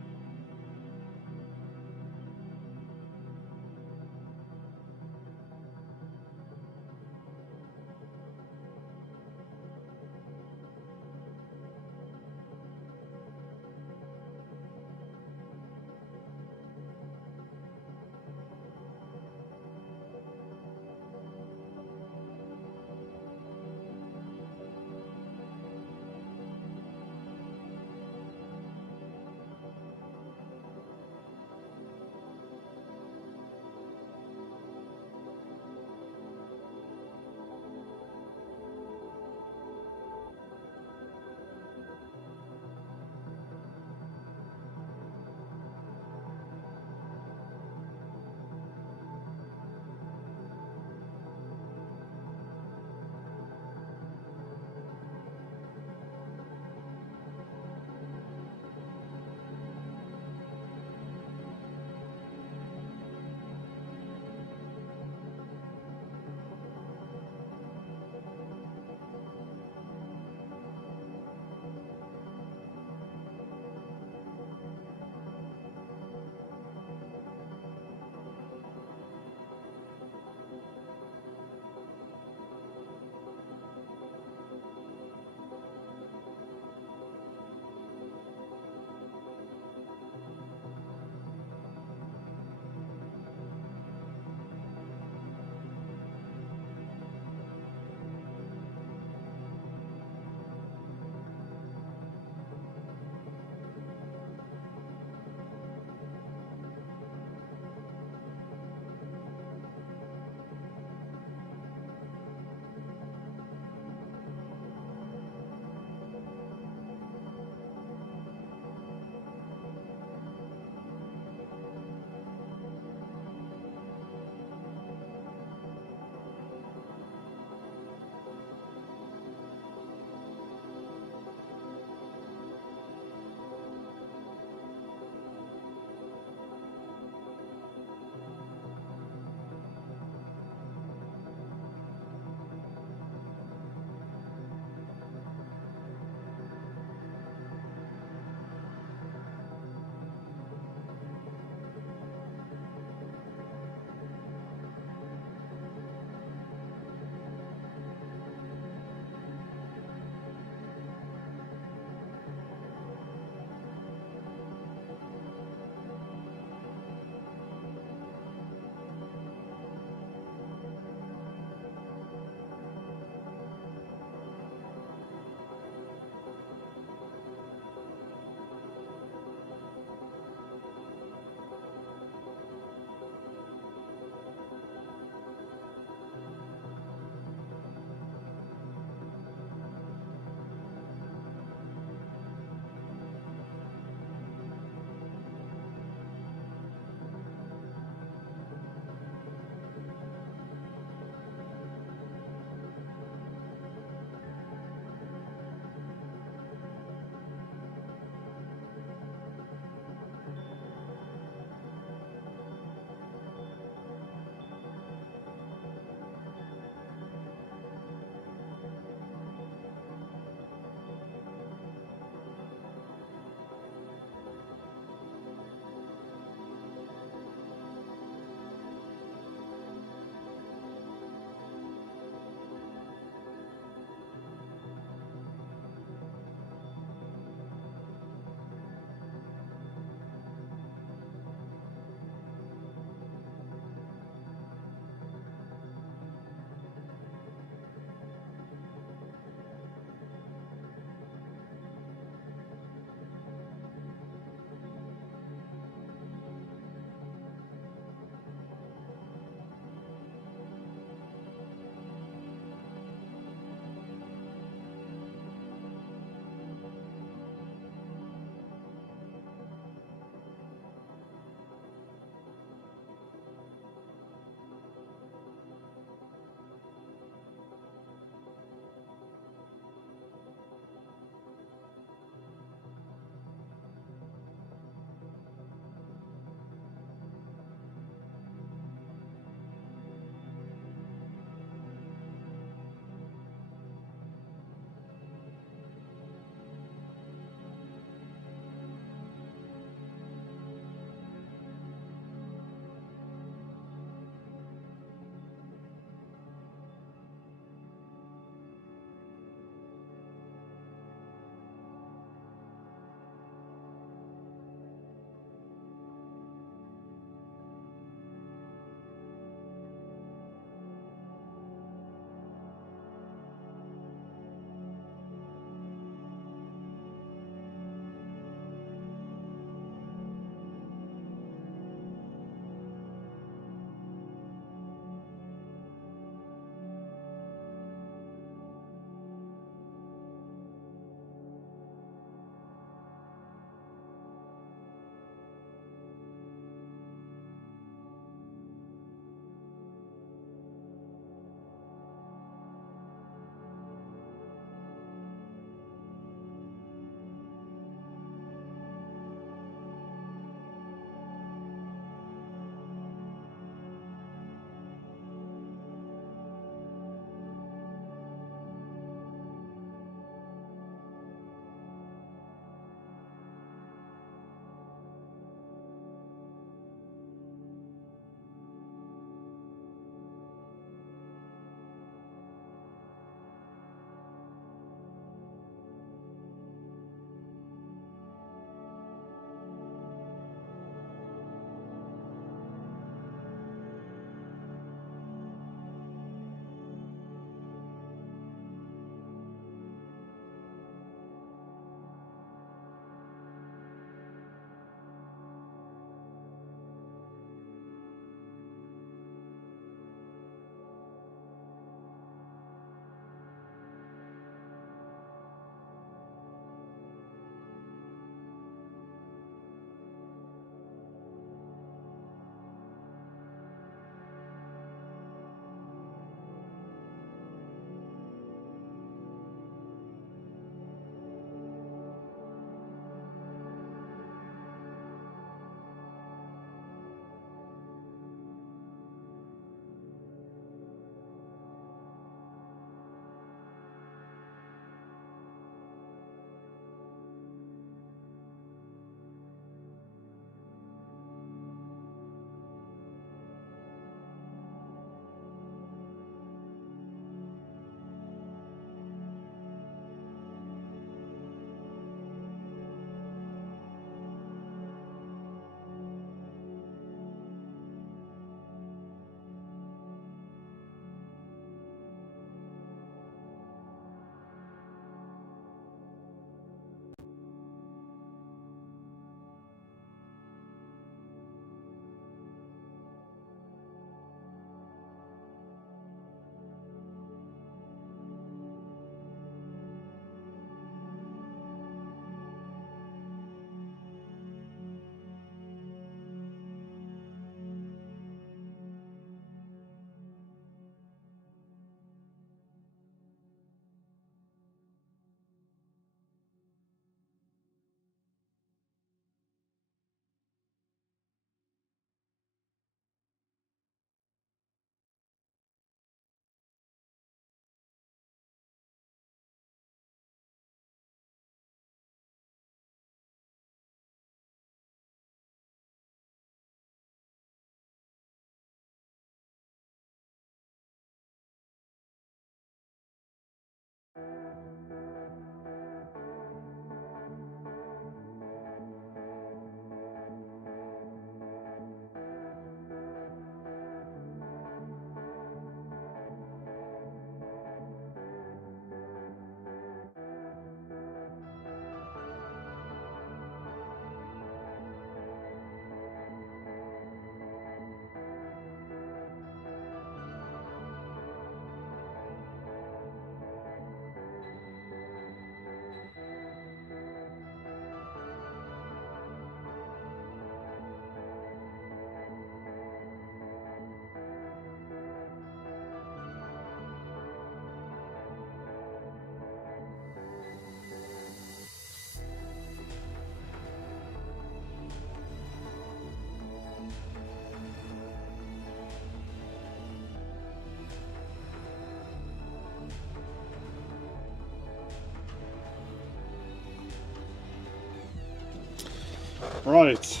Right,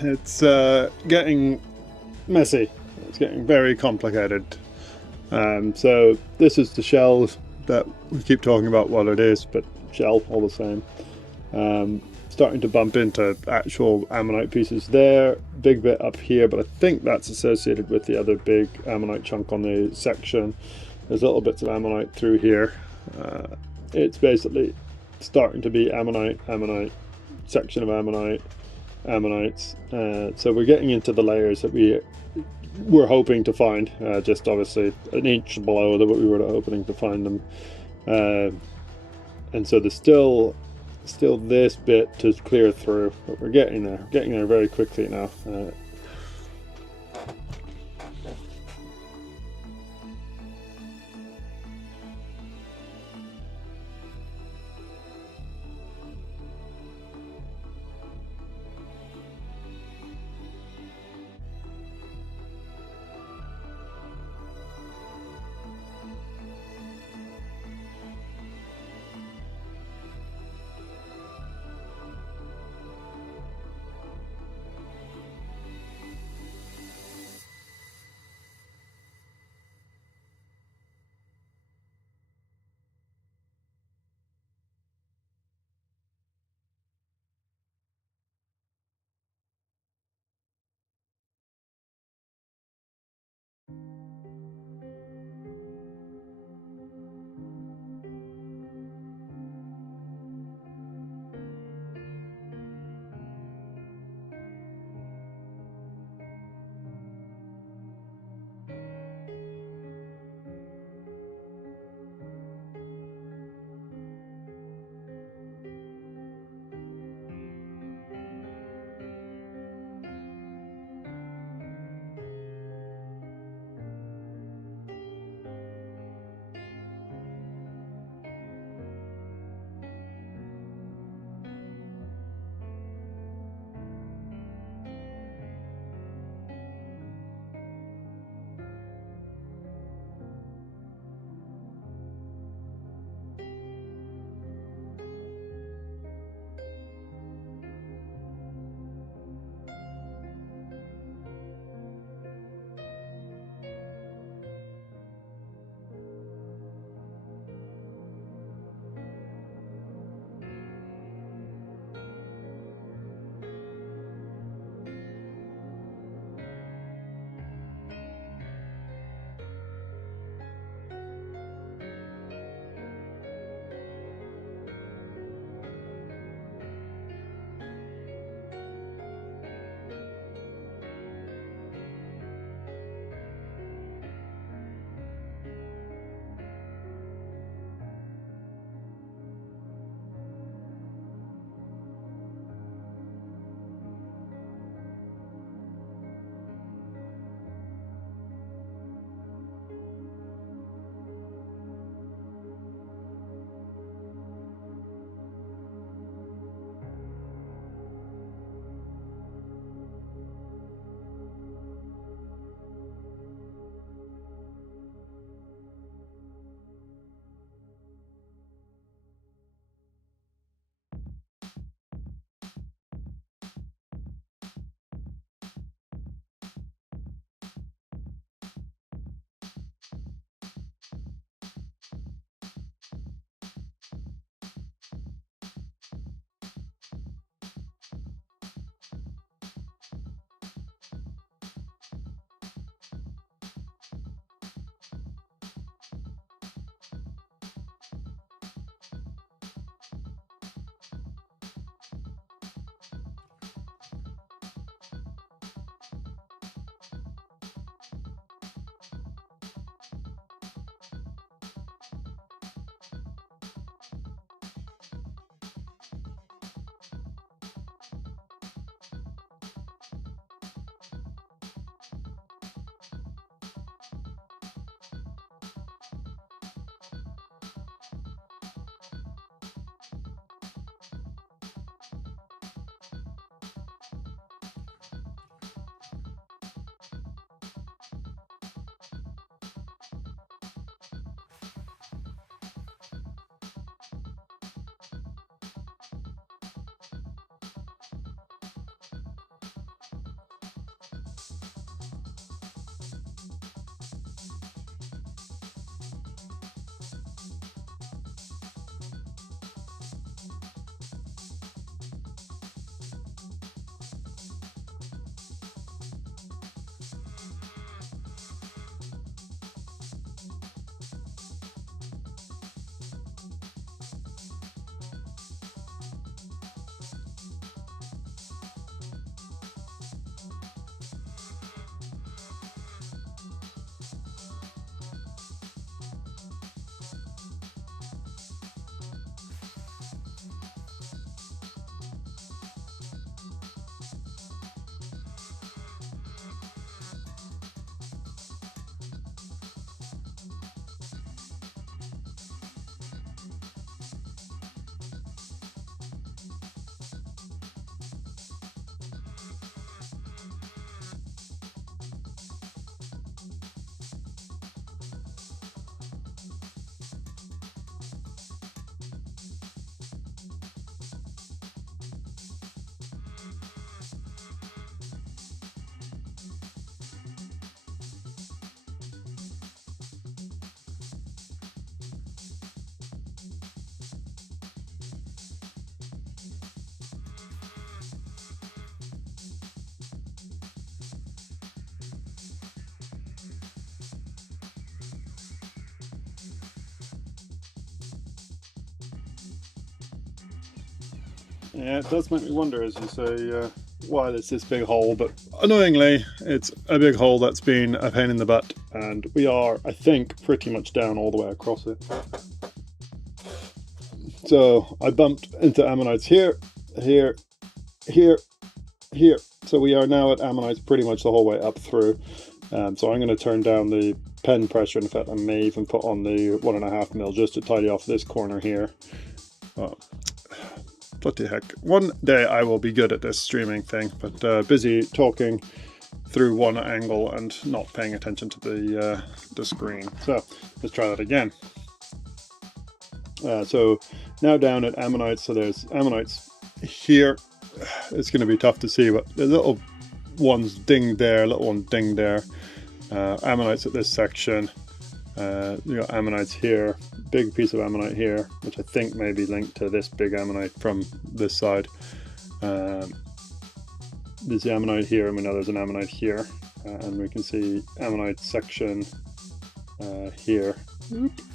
it's getting messy. It's getting very complicated. So this is the shell that we keep talking about what it is, but shell all the same. Starting to bump into actual ammonite pieces there, big bit up here, but I think that's associated with the other big ammonite chunk on the section. There's little bits of ammonite through here. It's basically starting to be ammonite, ammonite, section of ammonite, ammonites. So we're getting into the layers that we were hoping to find, just obviously an inch below what we were hoping to find them. And so there's still this bit to clear through, but we're getting there very quickly now. Yeah, it does make me wonder, as you say, why there's this big hole, but annoyingly, it's a big hole that's been a pain in the butt, and we are, I think, pretty much down all the way across it. So I bumped into ammonites here, here, here, here. So we are now at ammonites pretty much the whole way up through. So I'm going to turn down the pen pressure. In fact, I may even put on the 1.5 mil just to tidy off this corner here. Oh, bloody heck. One day I will be good at this streaming thing, but busy talking through one angle and not paying attention to the screen. So let's try that again. So now down at ammonites, so there's ammonites here. It's going to be tough to see, but the little ones dinged there, little one dinged there. Ammonites at this section. You got ammonites here, big piece of ammonite here, which I think may be linked to this big ammonite from this side. There's the ammonite here, and we know there's an ammonite here, and we can see ammonite section here.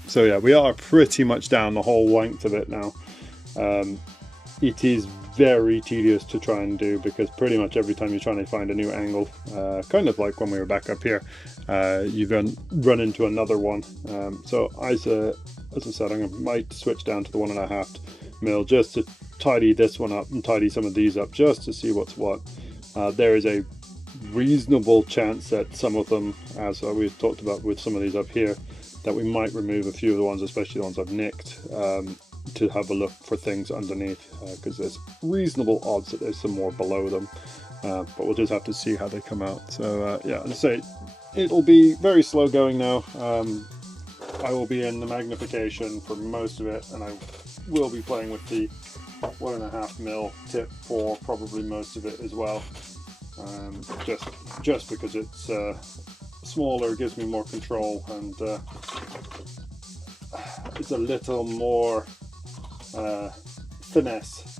So yeah, we are pretty much down the whole length of it now. It is very tedious to try and do, because pretty much every time you're trying to find a new angle, kind of like when we were back up here, you then run into another one. So as I said, I might switch down to the 1.5 mil just to tidy this one up and tidy some of these up, just to see what's what. There is a reasonable chance that some of them, as we've talked about with some of these up here, that we might remove a few of the ones, especially the ones I've nicked, to have a look for things underneath, because there's reasonable odds that there's some more below them, but we'll just have to see how they come out. So yeah, as I say, it'll be very slow going now. I will be in the magnification for most of it, and I will be playing with the 1.5 mil tip for probably most of it as well, just because it's smaller, gives me more control, and it's a little more finesse,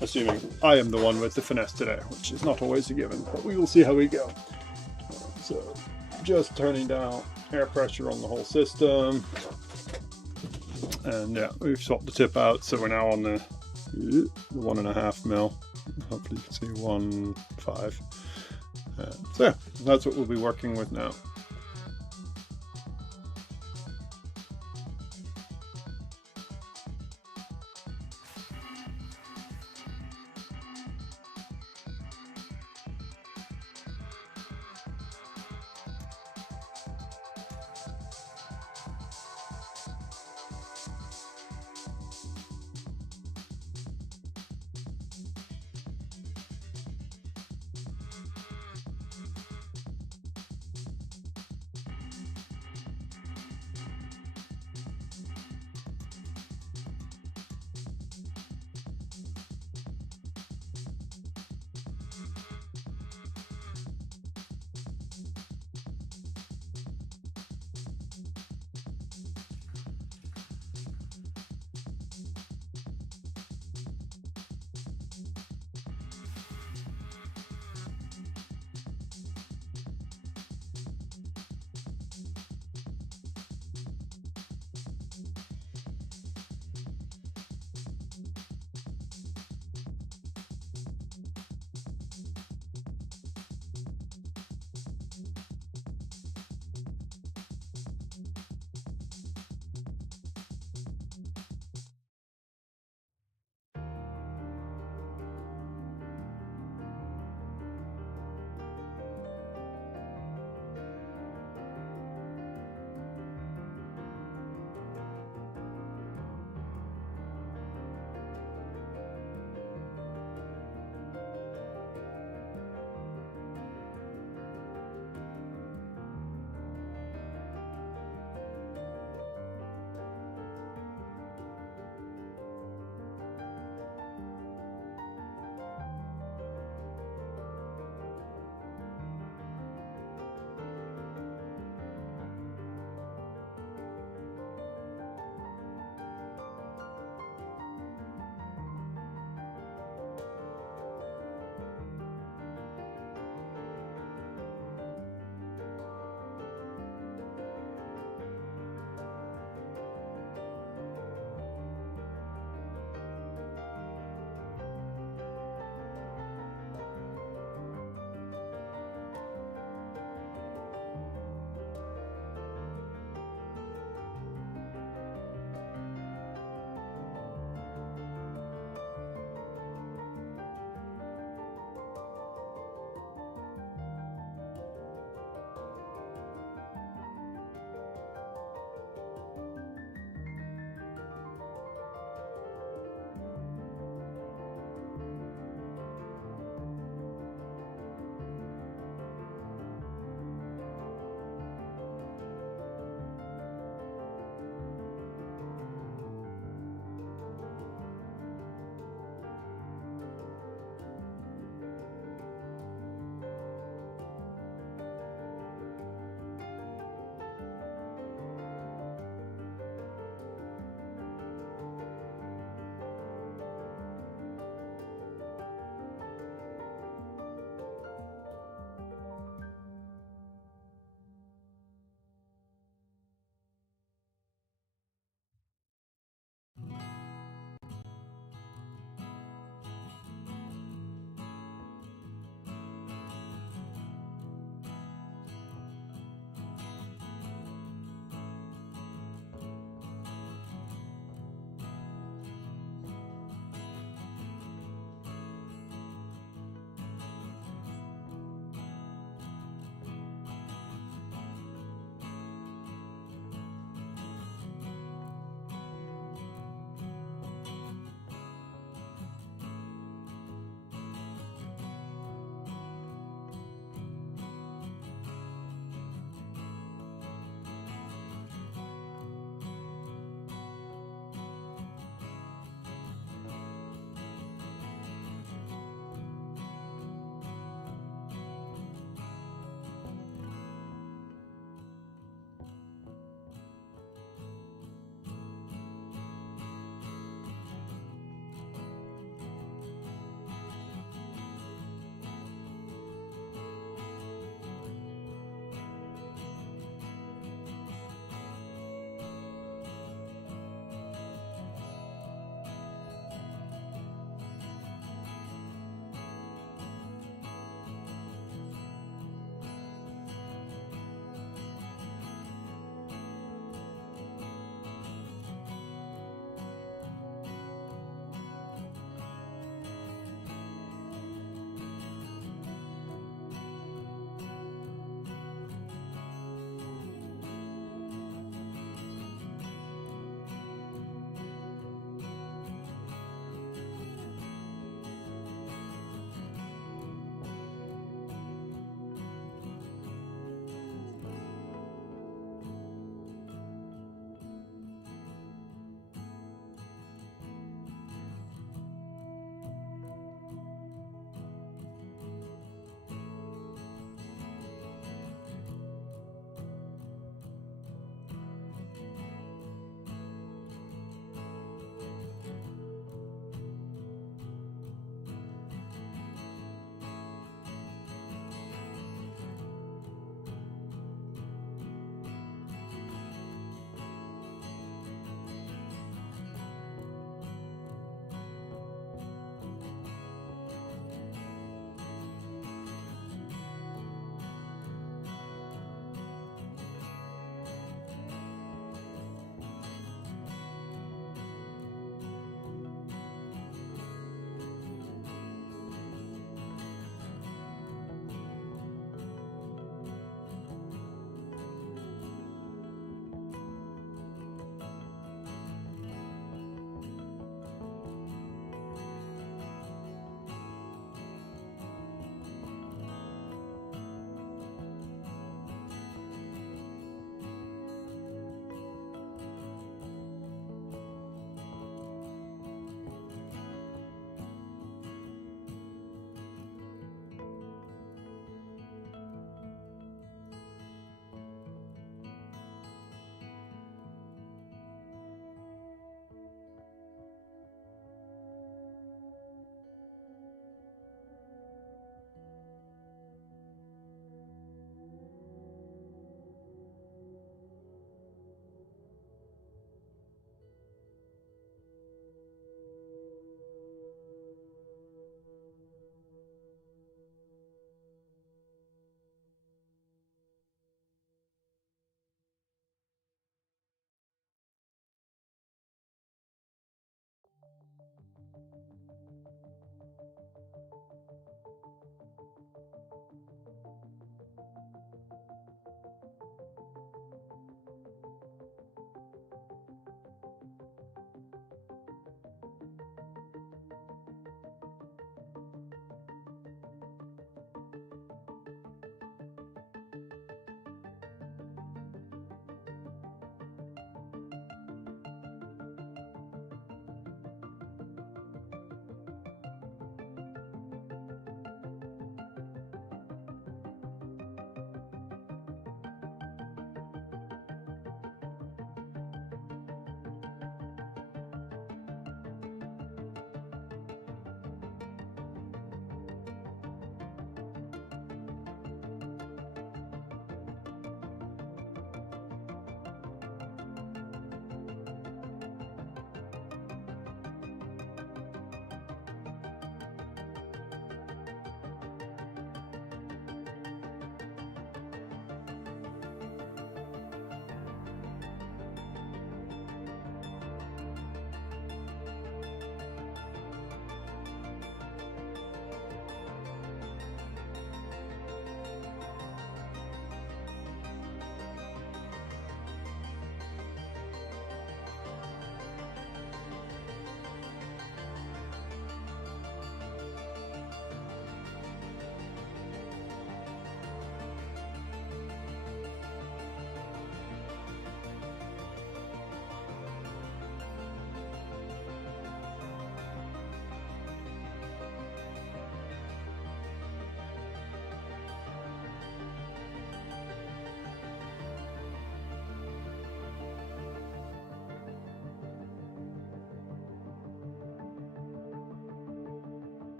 assuming I am the one with the finesse today, which is not always a given, but we will see how we go. So just turning down air pressure on the whole system, and yeah, we've swapped the tip out, so we're now on the 1.5 mil. Hopefully you can see 1.5. So yeah, that's what we'll be working with now.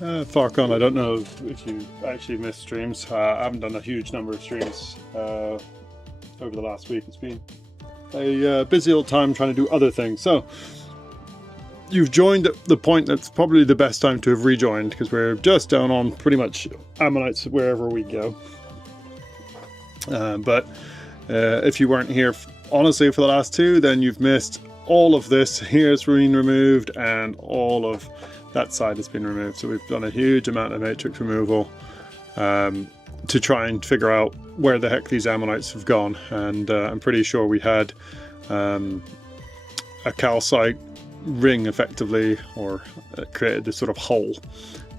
Farcon, I don't know if you actually missed streams. I haven't done a huge number of streams over the last week. It's been a busy old time trying to do other things. So you've joined at the point that's probably the best time to have rejoined, because we're just down on pretty much ammonites wherever we go. But if you weren't here, honestly, for the last two, then you've missed all of this. Here's been removed, and all of that side has been removed. So we've done a huge amount of matrix removal to try and figure out where the heck these ammonites have gone. And I'm pretty sure we had a calcite ring effectively, or created this sort of hole.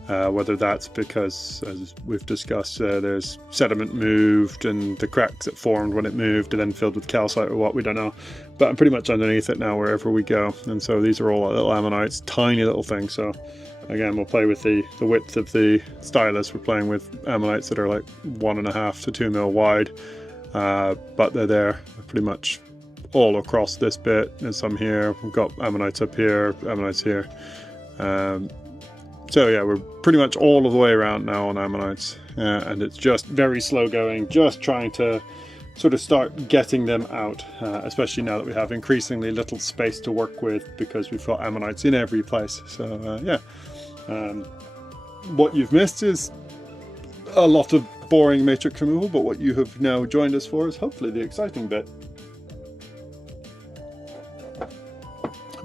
Whether that's because, as we've discussed, there's sediment moved and the cracks that formed when it moved and then filled with calcite or what, we don't know. But I'm pretty much underneath it now wherever we go. And so these are all little ammonites, tiny little things. So again, we'll play with the width of the stylus. We're playing with ammonites that are like 1.5 to 2 mil wide. But they're there pretty much all across this bit. There's some here. We've got ammonites up here, ammonites here. So yeah, we're pretty much all of the way around now on ammonites, and it's just very slow going, just trying to sort of start getting them out, especially now that we have increasingly little space to work with because we've got ammonites in every place. So yeah, what you've missed is a lot of boring matrix removal, but what you have now joined us for is hopefully the exciting bit.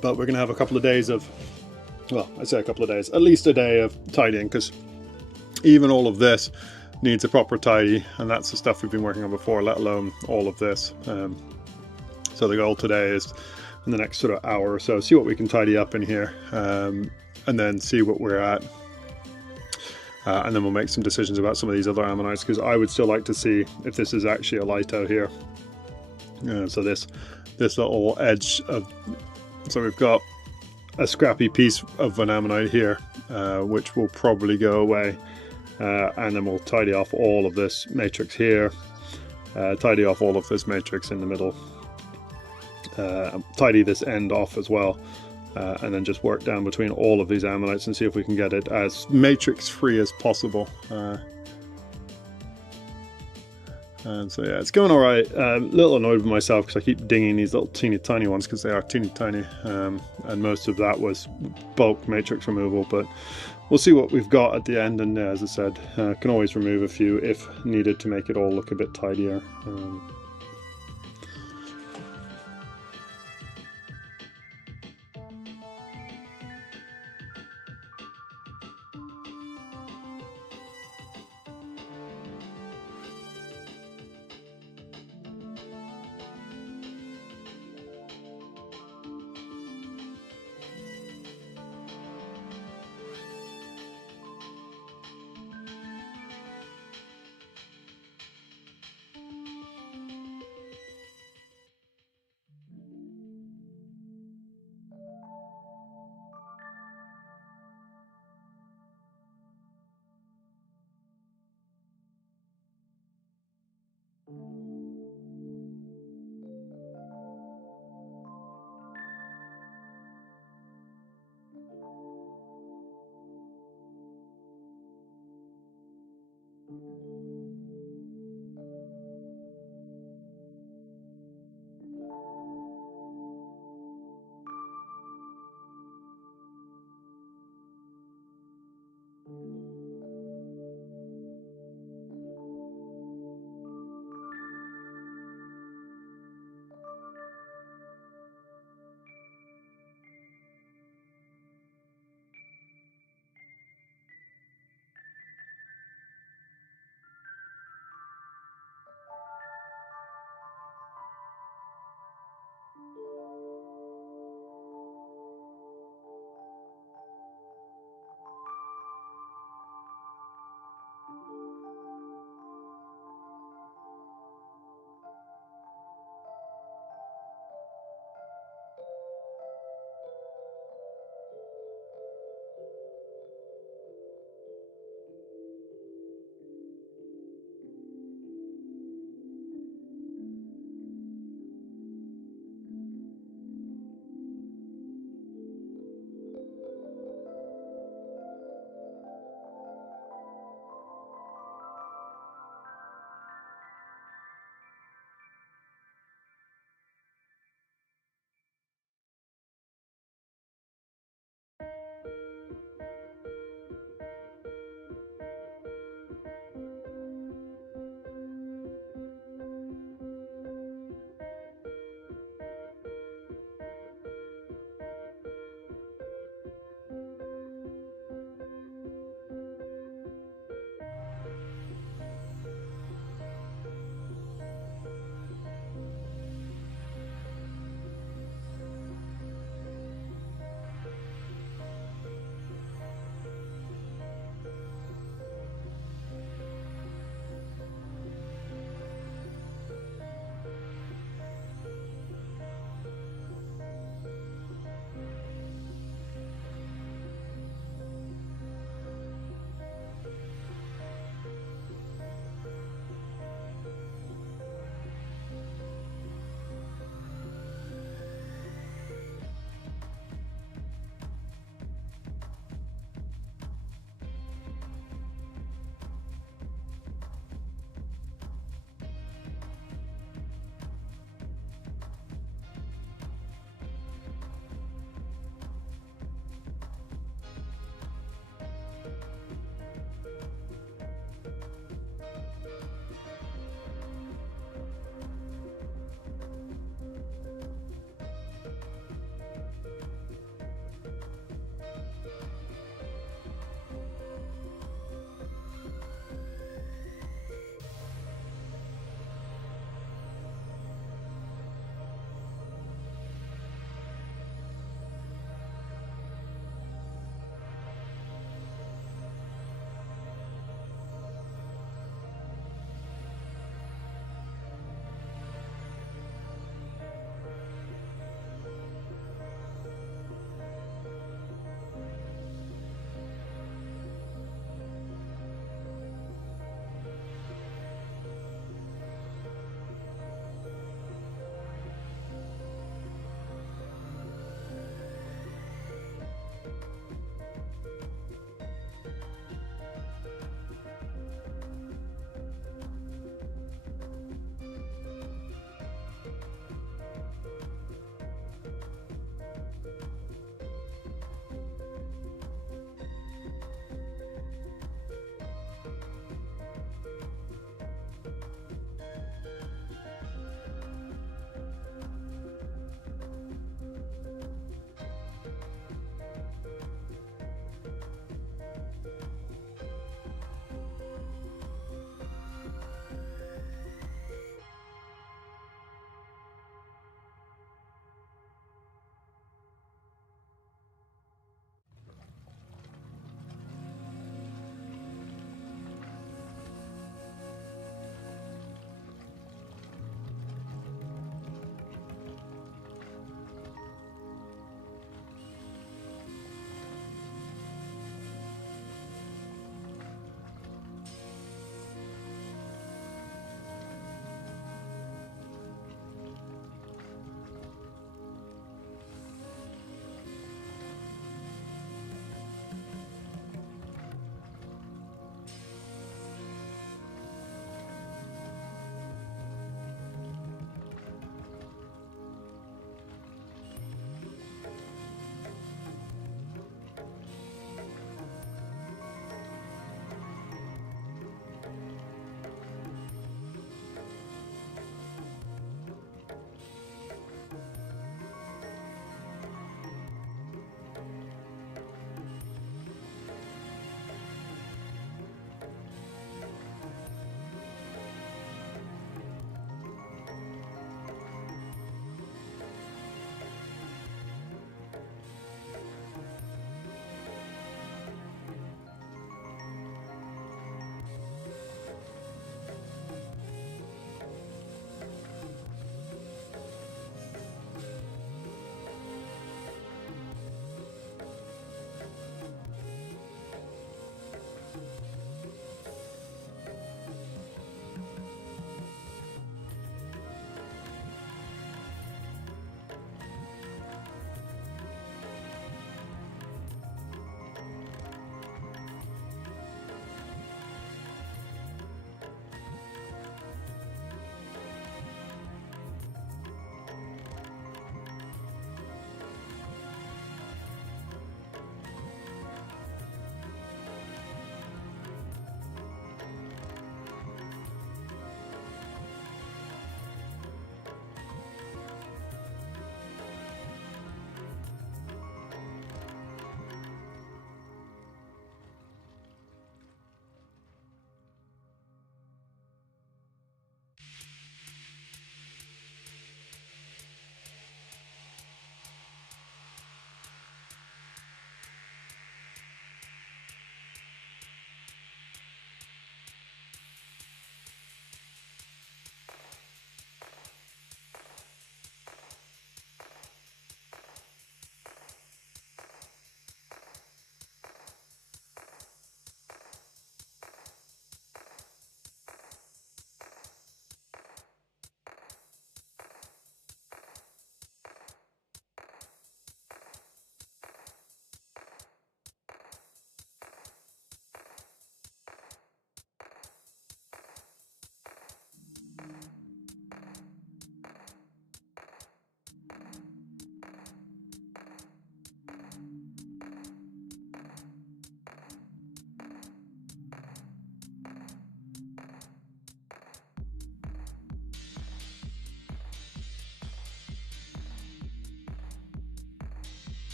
But we're going to have a couple of days of, well, I say a couple of days, at least a day of tidying, because even all of this needs a proper tidy, and that's the stuff we've been working on before, let alone all of this. So the goal today is in the next sort of hour or so, see what we can tidy up in here, and then see what we're at. And then we'll make some decisions about some of these other ammonites, because I would still like to see if this is actually a lito here. So this little edge of, so we've got a scrappy piece of an ammonite here, which will probably go away, and then we'll tidy off all of this matrix here, tidy off all of this matrix in the middle, tidy this end off as well, and then just work down between all of these ammonites and see if we can get it as matrix free as possible. And so yeah, it's going all right. A little annoyed with myself because I keep dinging these little teeny tiny ones, because they are teeny tiny, and most of that was bulk matrix removal, but we'll see what we've got at the end. And as I said, can always remove a few if needed to make it all look a bit tidier.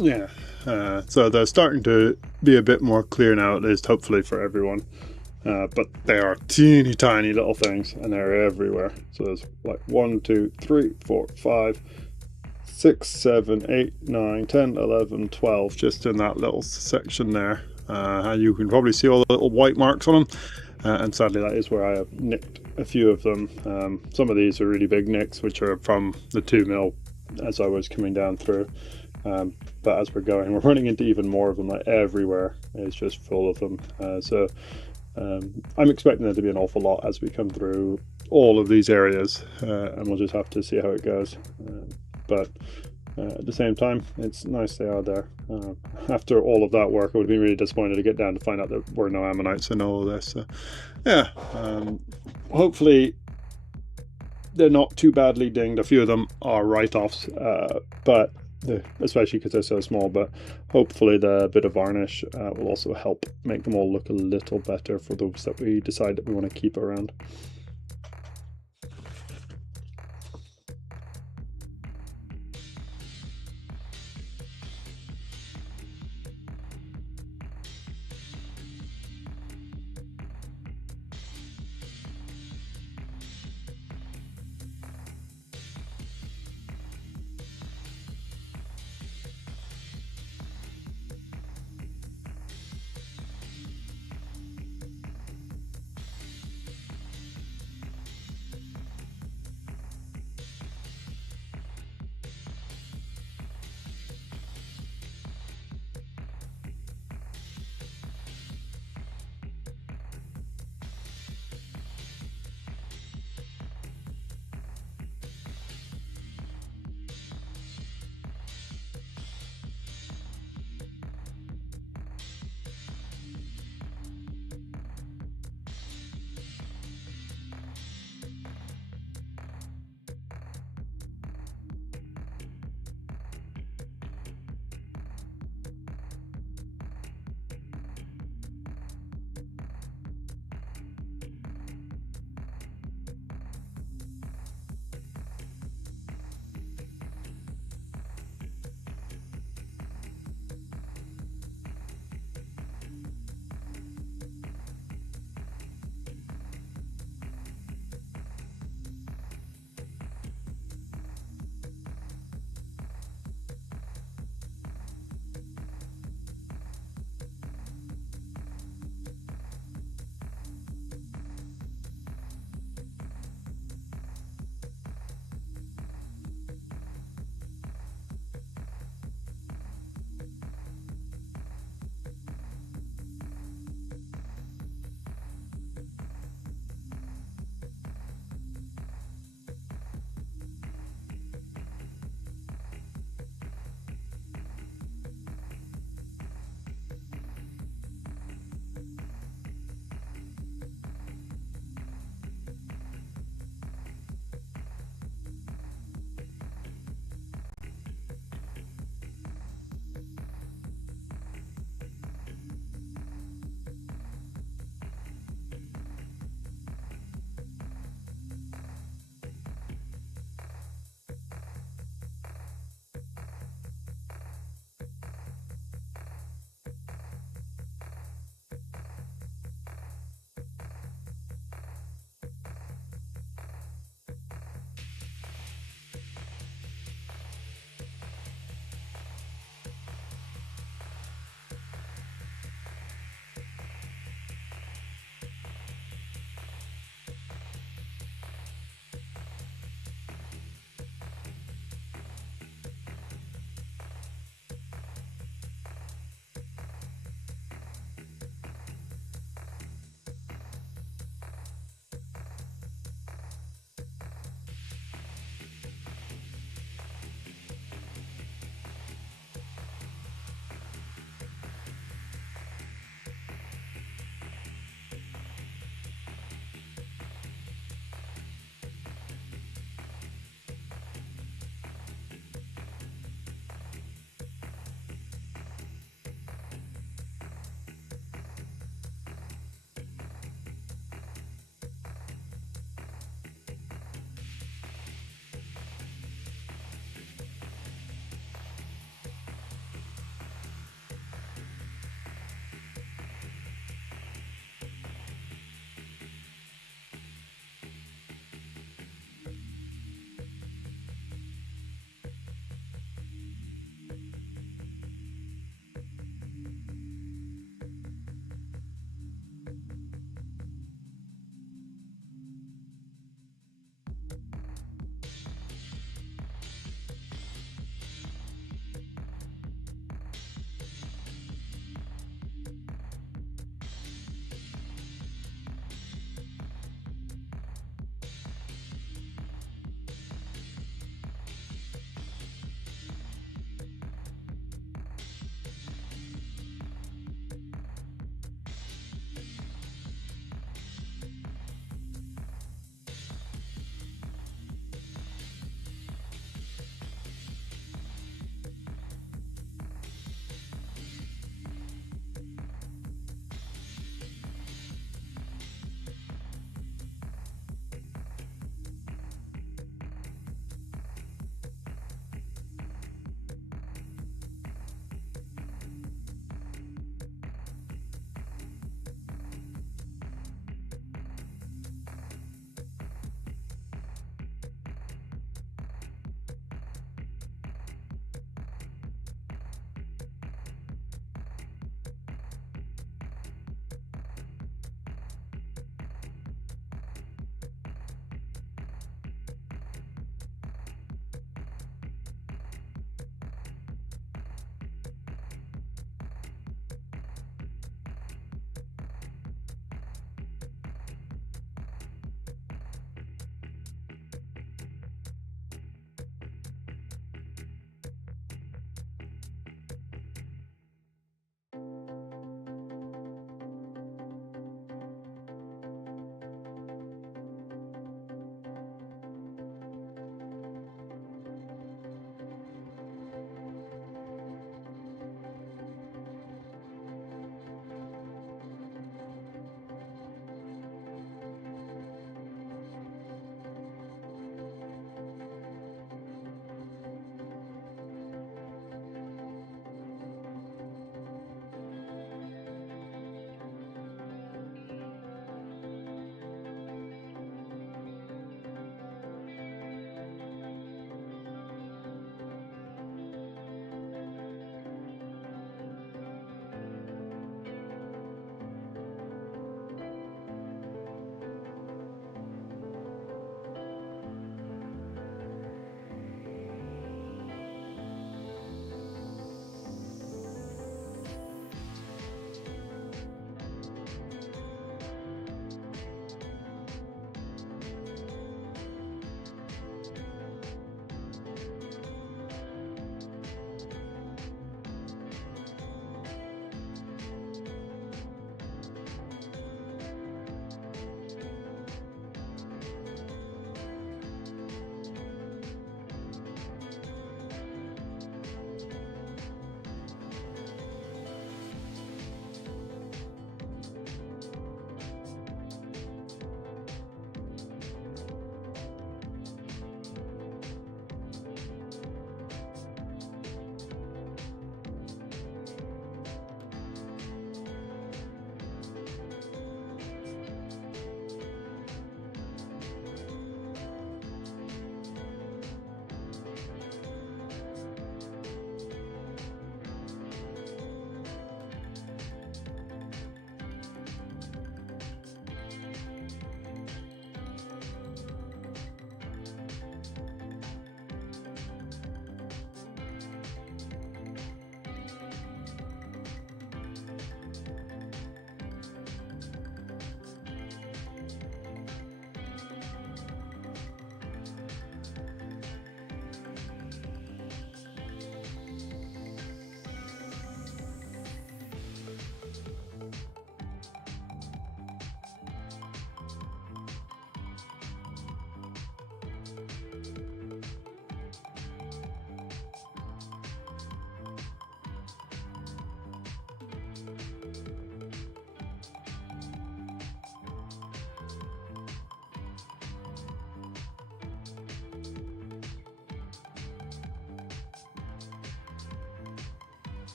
Yeah, so they're starting to be a bit more clear now, at least hopefully for everyone. But they are teeny tiny little things, and they're everywhere. So there's like 1, 2, 3, 4, 5, 6, 7, 8, 9, 10, 11, 12, just in that little section there. And you can probably see all the little white marks on them. And sadly, that is where I have nicked a few of them. Some of these are really big nicks, which are from the 2mm as I was coming down through. But as we're going, we're running into even more of them. Like everywhere is just full of them. I'm expecting there to be an awful lot as we come through all of these areas, and we'll just have to see how it goes. But at the same time, it's nice they are there. After all of that work, I would have been really disappointed to get down to find out there were no ammonites in all of this. So, yeah, hopefully they're not too badly dinged. A few of them are write-offs, but especially because they're so small. But hopefully the bit of varnish will also help make them all look a little better for those that we decide that we want to keep around.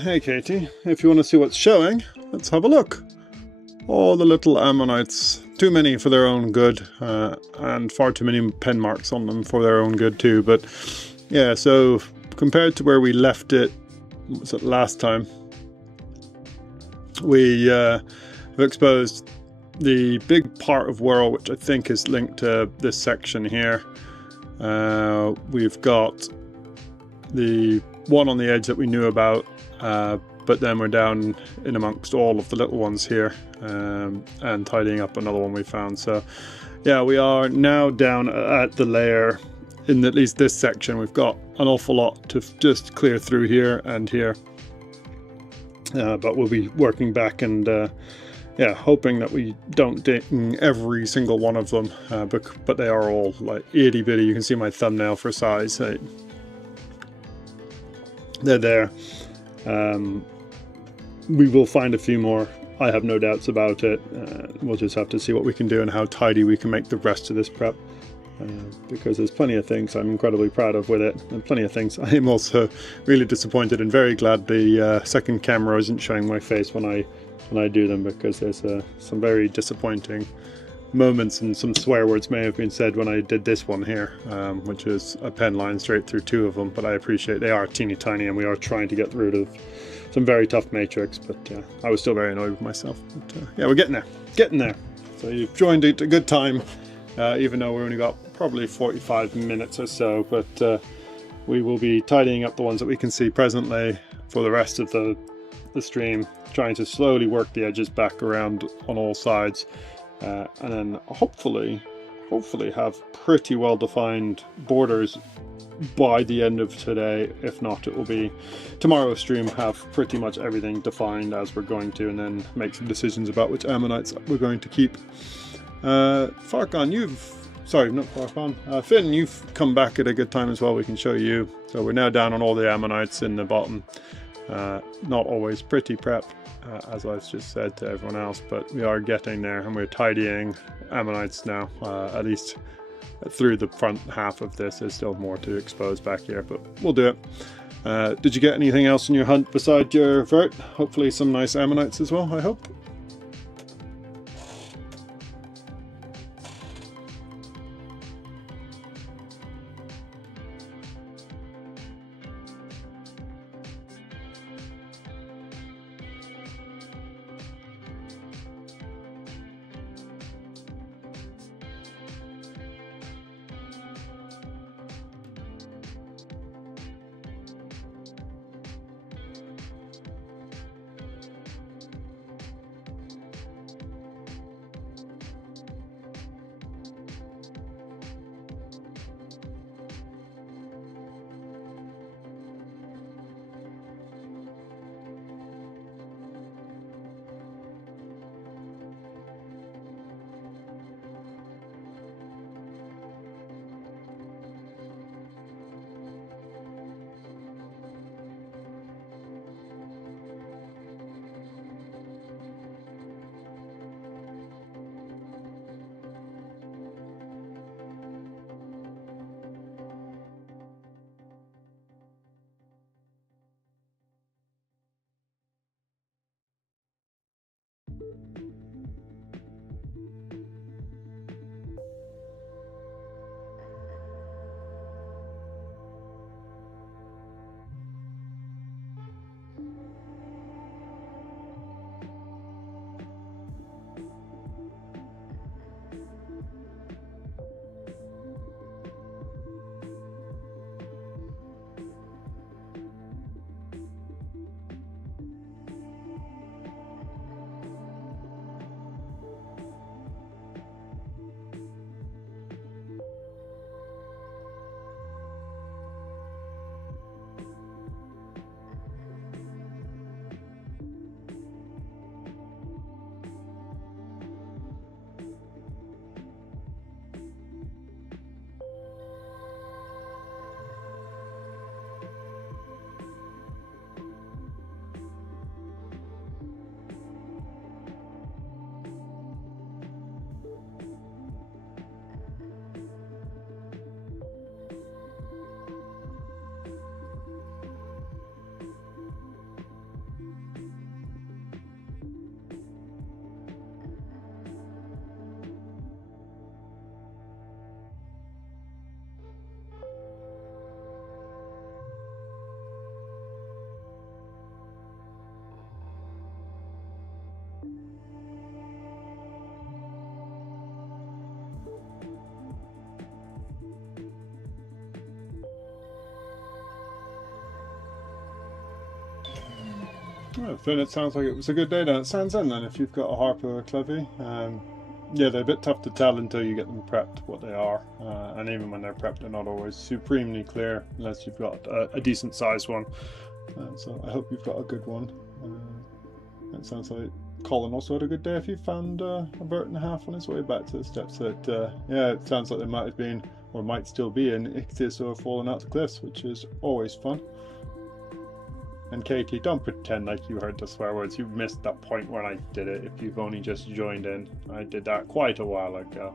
Hey Katie, if you want to see what's showing, let's have a look. All the little ammonites, too many for their own good, and far too many pen marks on them for their own good too. But yeah, so compared to where we left it, what was it last time, we have exposed the big part of whirl, which I think is linked to this section here. We've got the one on the edge that we knew about, but then we're down in amongst all of the little ones here, and tidying up another one we found. So yeah, we are now down at the layer in at least this section. We've got an awful lot to just clear through here and here, but we'll be working back and yeah, hoping that we don't ding every single one of them, but they are all like itty bitty. You can see my thumbnail for size. They're there. We will find a few more. I have no doubts about it. We'll just have to see what we can do and how tidy we can make the rest of this prep. Because there's plenty of things I'm incredibly proud of with it, and plenty of things I am also really disappointed and very glad the second camera isn't showing my face when I do them, because there's some very disappointing moments and some swear words may have been said when I did this one here, which is a pen line straight through two of them, but I appreciate they are teeny tiny and we are trying to get rid of some very tough matrix, but I was still very annoyed with myself. But, yeah, we're getting there. So you've joined it a good time, even though we only got probably 45 minutes or so, but we will be tidying up the ones that we can see presently for the rest of the stream, trying to slowly work the edges back around on all sides, and then hopefully have pretty well defined borders by the end of today. If not, it will be tomorrow's stream, have pretty much everything defined as we're going to, and then make some decisions about which ammonites we're going to keep. Farkon, Finn, you've come back at a good time as well. We can show you. So we're now down on all the ammonites in the bottom. Not always pretty prep, as I've just said to everyone else, but we are getting there, and we're tidying ammonites now, at least through the front half of this. There's still more to expose back here, but we'll do it. Did you get anything else in your hunt beside your vert? Hopefully some nice ammonites as well, I hope. Well, Finn, it sounds like it was a good day down at Sands End then, if you've got a harp or a Clevy. Yeah, they're a bit tough to tell until you get them prepped what they are, and even when they're prepped, they're not always supremely clear unless you've got a decent sized one. So I hope you've got a good one. It sounds like Colin also had a good day if he found a bird and a half on his way back to the steps. That yeah, it sounds like they might have been, or might still be, in ichthyosaur falling out the cliffs, which is always fun. And Katie, don't pretend like you heard the swear words. You missed that point when I did it if you've only just joined in. I did that quite a while ago.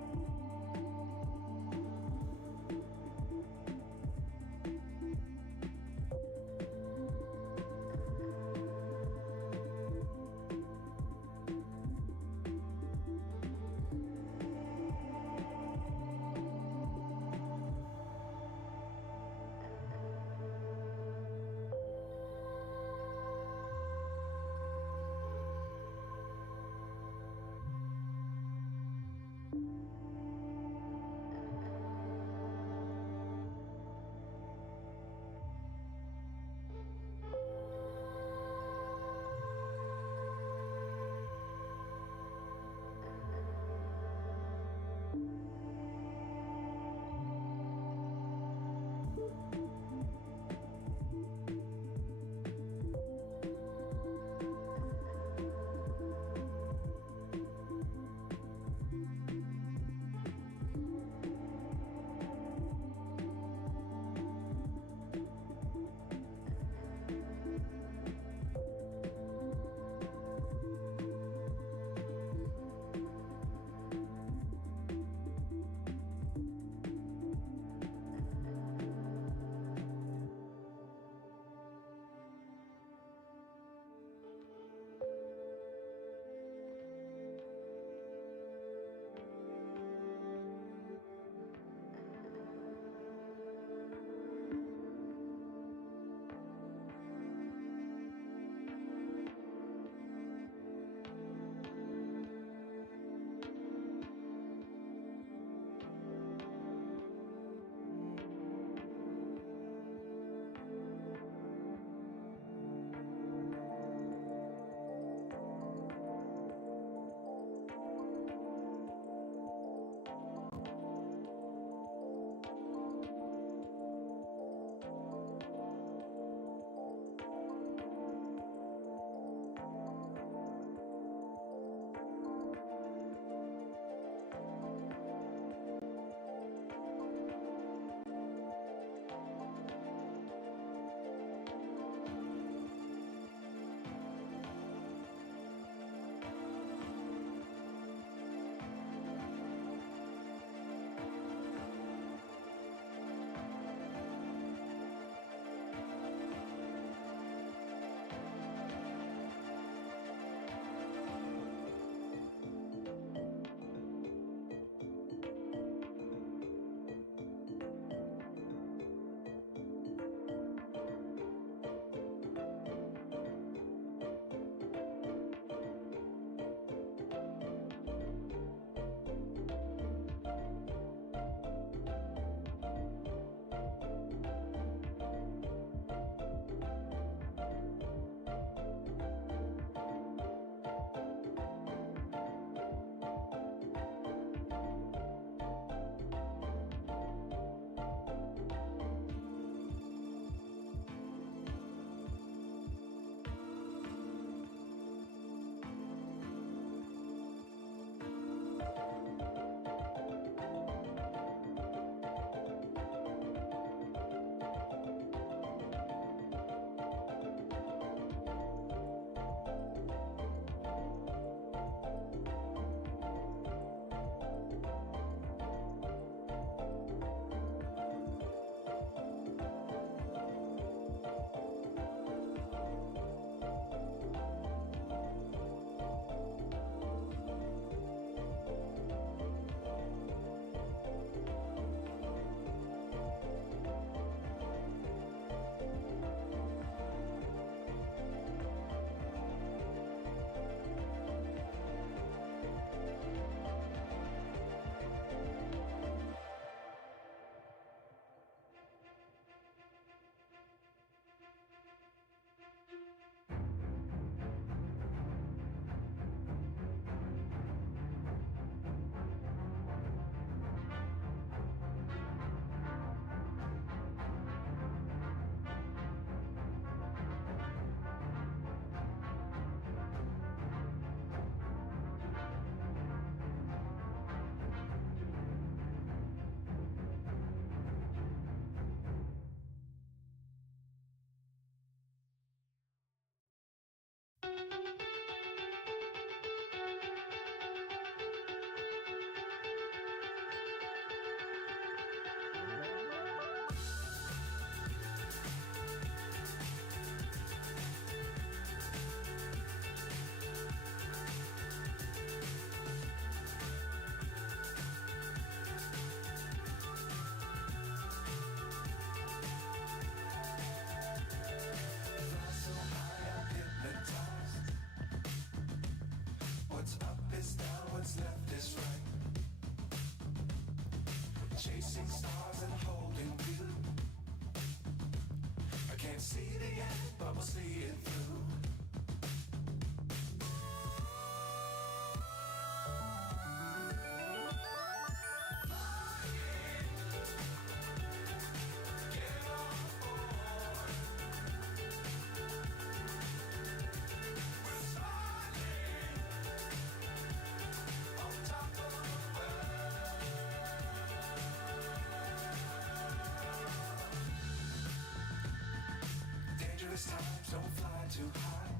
don't fly too high.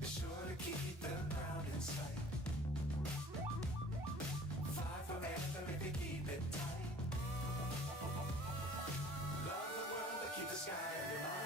Be sure to keep the ground in sight. Fly forever if you keep it tight. Love the world, but keep the sky in your mind.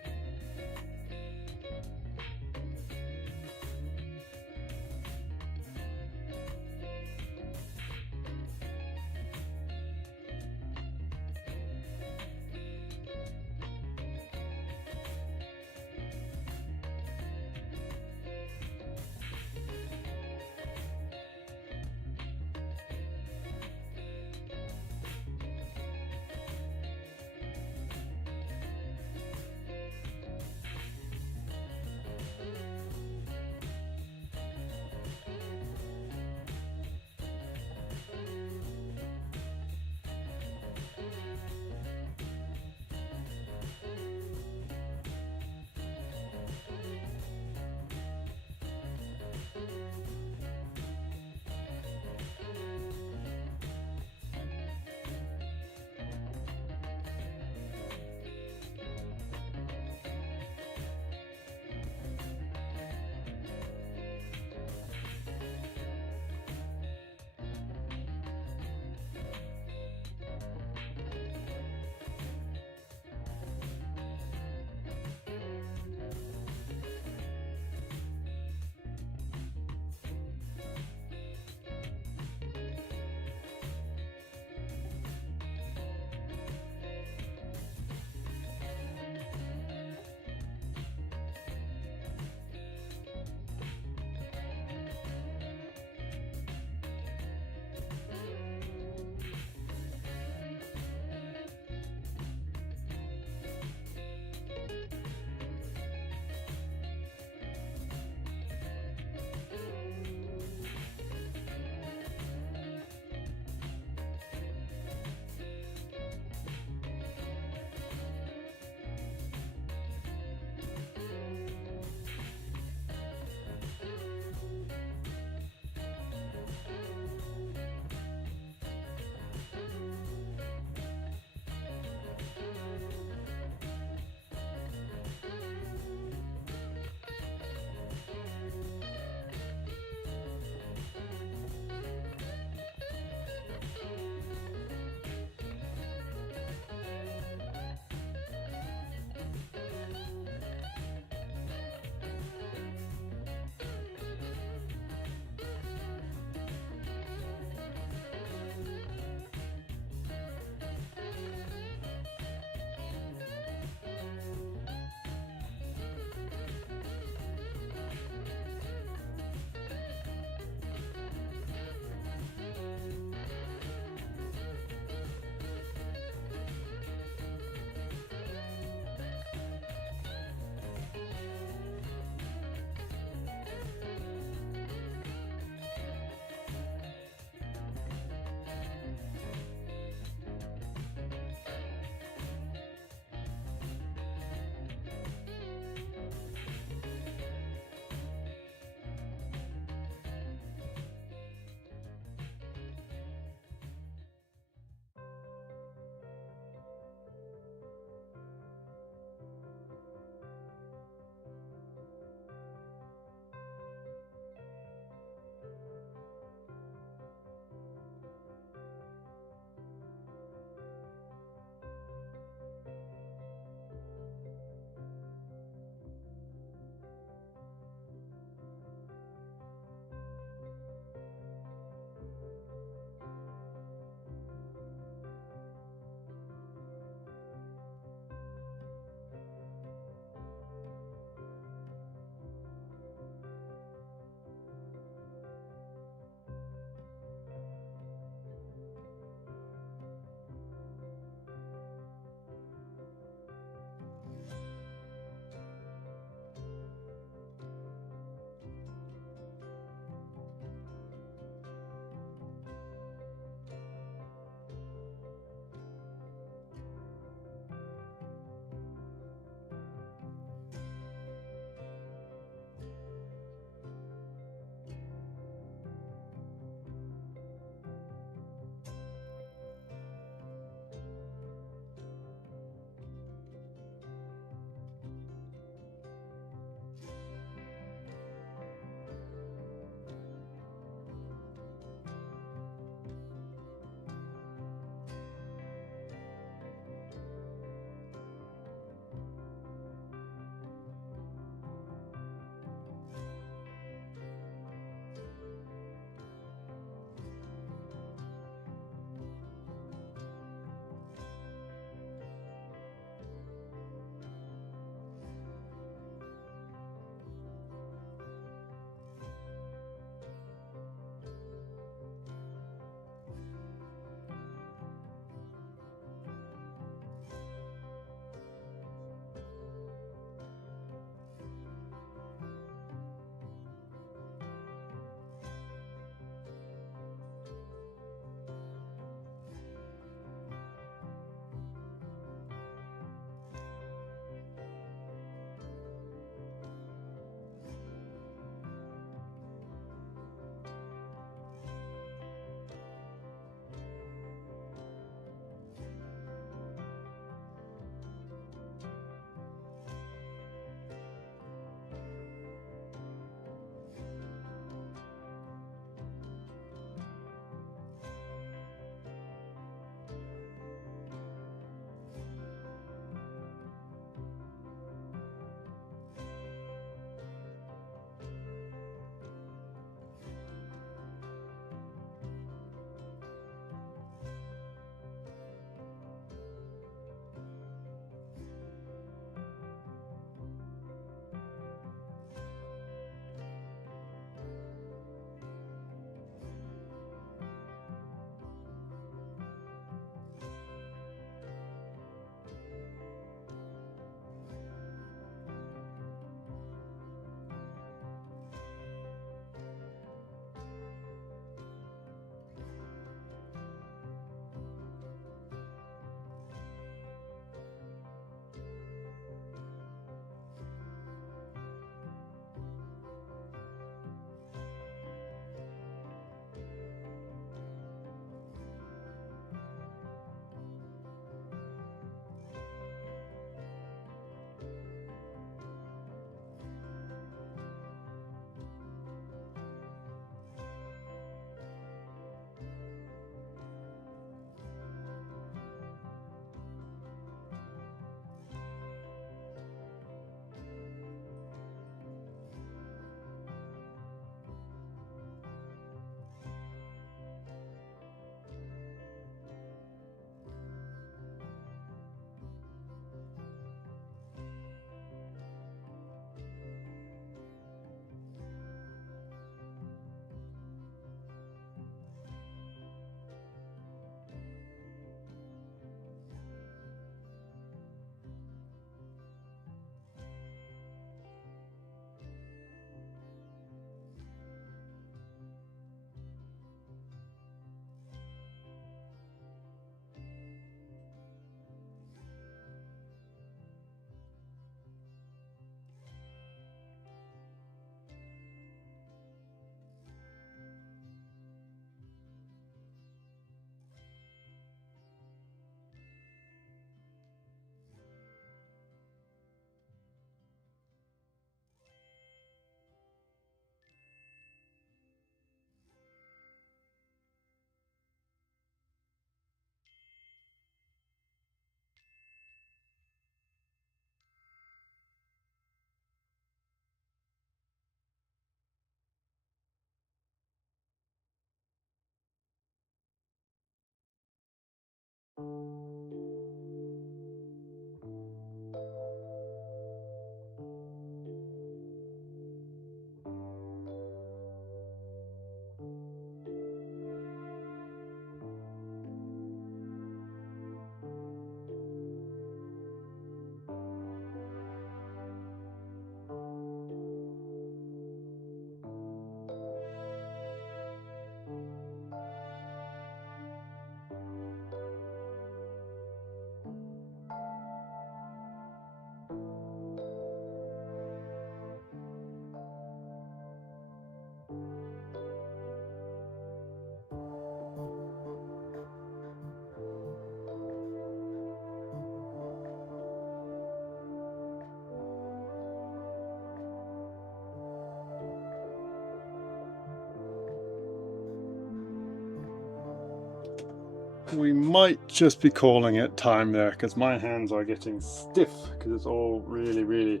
we might just be calling it time there, because my hands are getting stiff because it's all really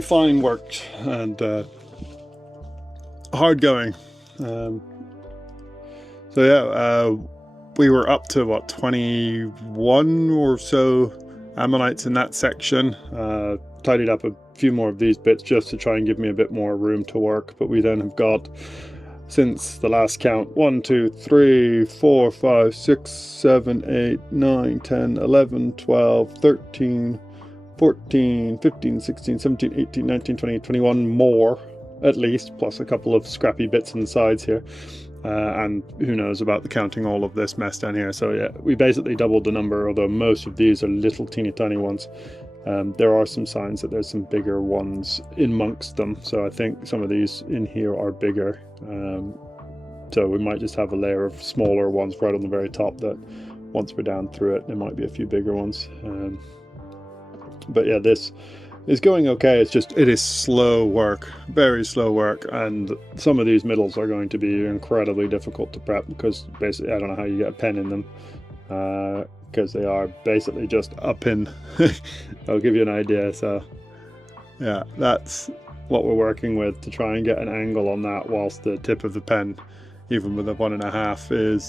fine worked and hard going. So yeah, we were up to what, 21 or so ammonites in that section. Tidied up a few more of these bits just to try and give me a bit more room to work, but we then have got, since the last count, 1, 2, 3, 4, 5, 6, 7, 8, 9, 10, 11, 12, 13, 14, 15, 16, 17, 18, 19, 20, 21 more at least, plus a couple of scrappy bits on the sides here. And who knows about the counting all of this mess down here. So yeah, we basically doubled the number, although most of these are little teeny tiny ones. There are some signs that there's some bigger ones in amongst them, so I think some of these in here are bigger. So we might just have a layer of smaller ones right on the very top that once we're down through it, there might be a few bigger ones. But yeah, this is going okay. It's just, it is slow work, very slow work, and some of these middles are going to be incredibly difficult to prep because basically I don't know how you get a pen in them, because they are basically just a pin. I'll give you an idea. So yeah, that's what we're working with to try and get an angle on that, whilst the tip of the pen, even with a 1.5, is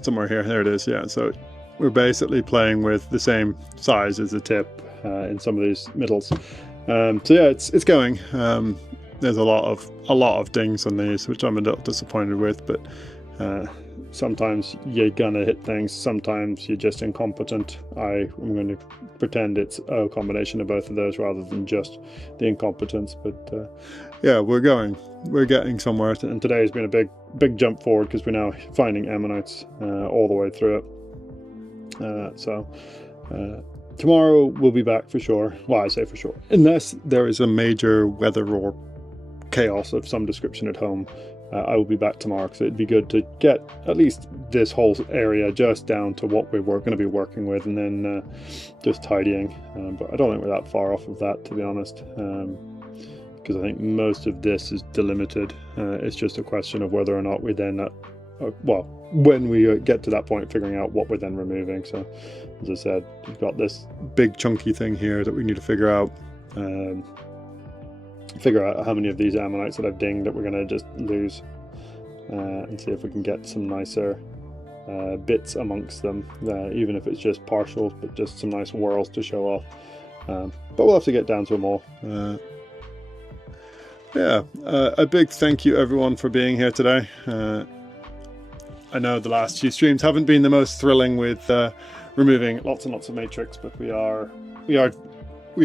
somewhere here. There it is. Yeah, so we're basically playing with the same size as the tip in some of these middles. So yeah, it's going. There's a lot of dings on these, which I'm a little disappointed with, but sometimes you're gonna hit things, sometimes you're just incompetent. I'm going to pretend it's a combination of both of those rather than just the incompetence. But yeah, we're getting somewhere, and today has been a big jump forward because we're now finding ammonites all the way through it. So tomorrow we'll be back for sure. Well, I say for sure, unless there is a major weather or chaos of some description at home. I will be back tomorrow, because it'd be good to get at least this whole area just down to what we're going to be working with, and then just tidying. But I don't think we're that far off of that, to be honest, because I think most of this is delimited. It's just a question of whether or not we then, well, when we get to that point, figuring out what we're then removing. So, as I said, we've got this big chunky thing here that we need to figure out. Figure out how many of these ammonites that I've dinged that we're going to just lose, and see if we can get some nicer bits amongst them, even if it's just partials, but just some nice whorls to show off. But we'll have to get down to them all. Yeah, a big thank you everyone for being here today. I know the last few streams haven't been the most thrilling with removing lots and lots of matrix, but we are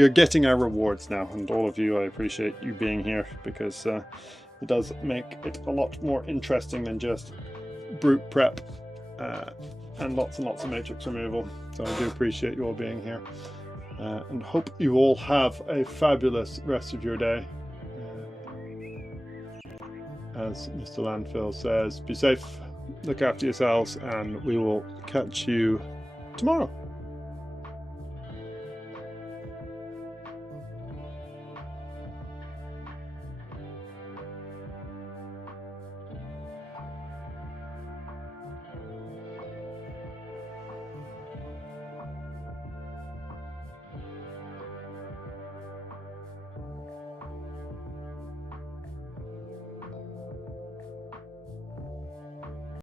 getting our rewards now, and all of you, I appreciate you being here, because it does make it a lot more interesting than just brute prep and lots of matrix removal. So I do appreciate you all being here, and hope you all have a fabulous rest of your day. As Mr. Landfill says, be safe, look after yourselves, and we will catch you tomorrow.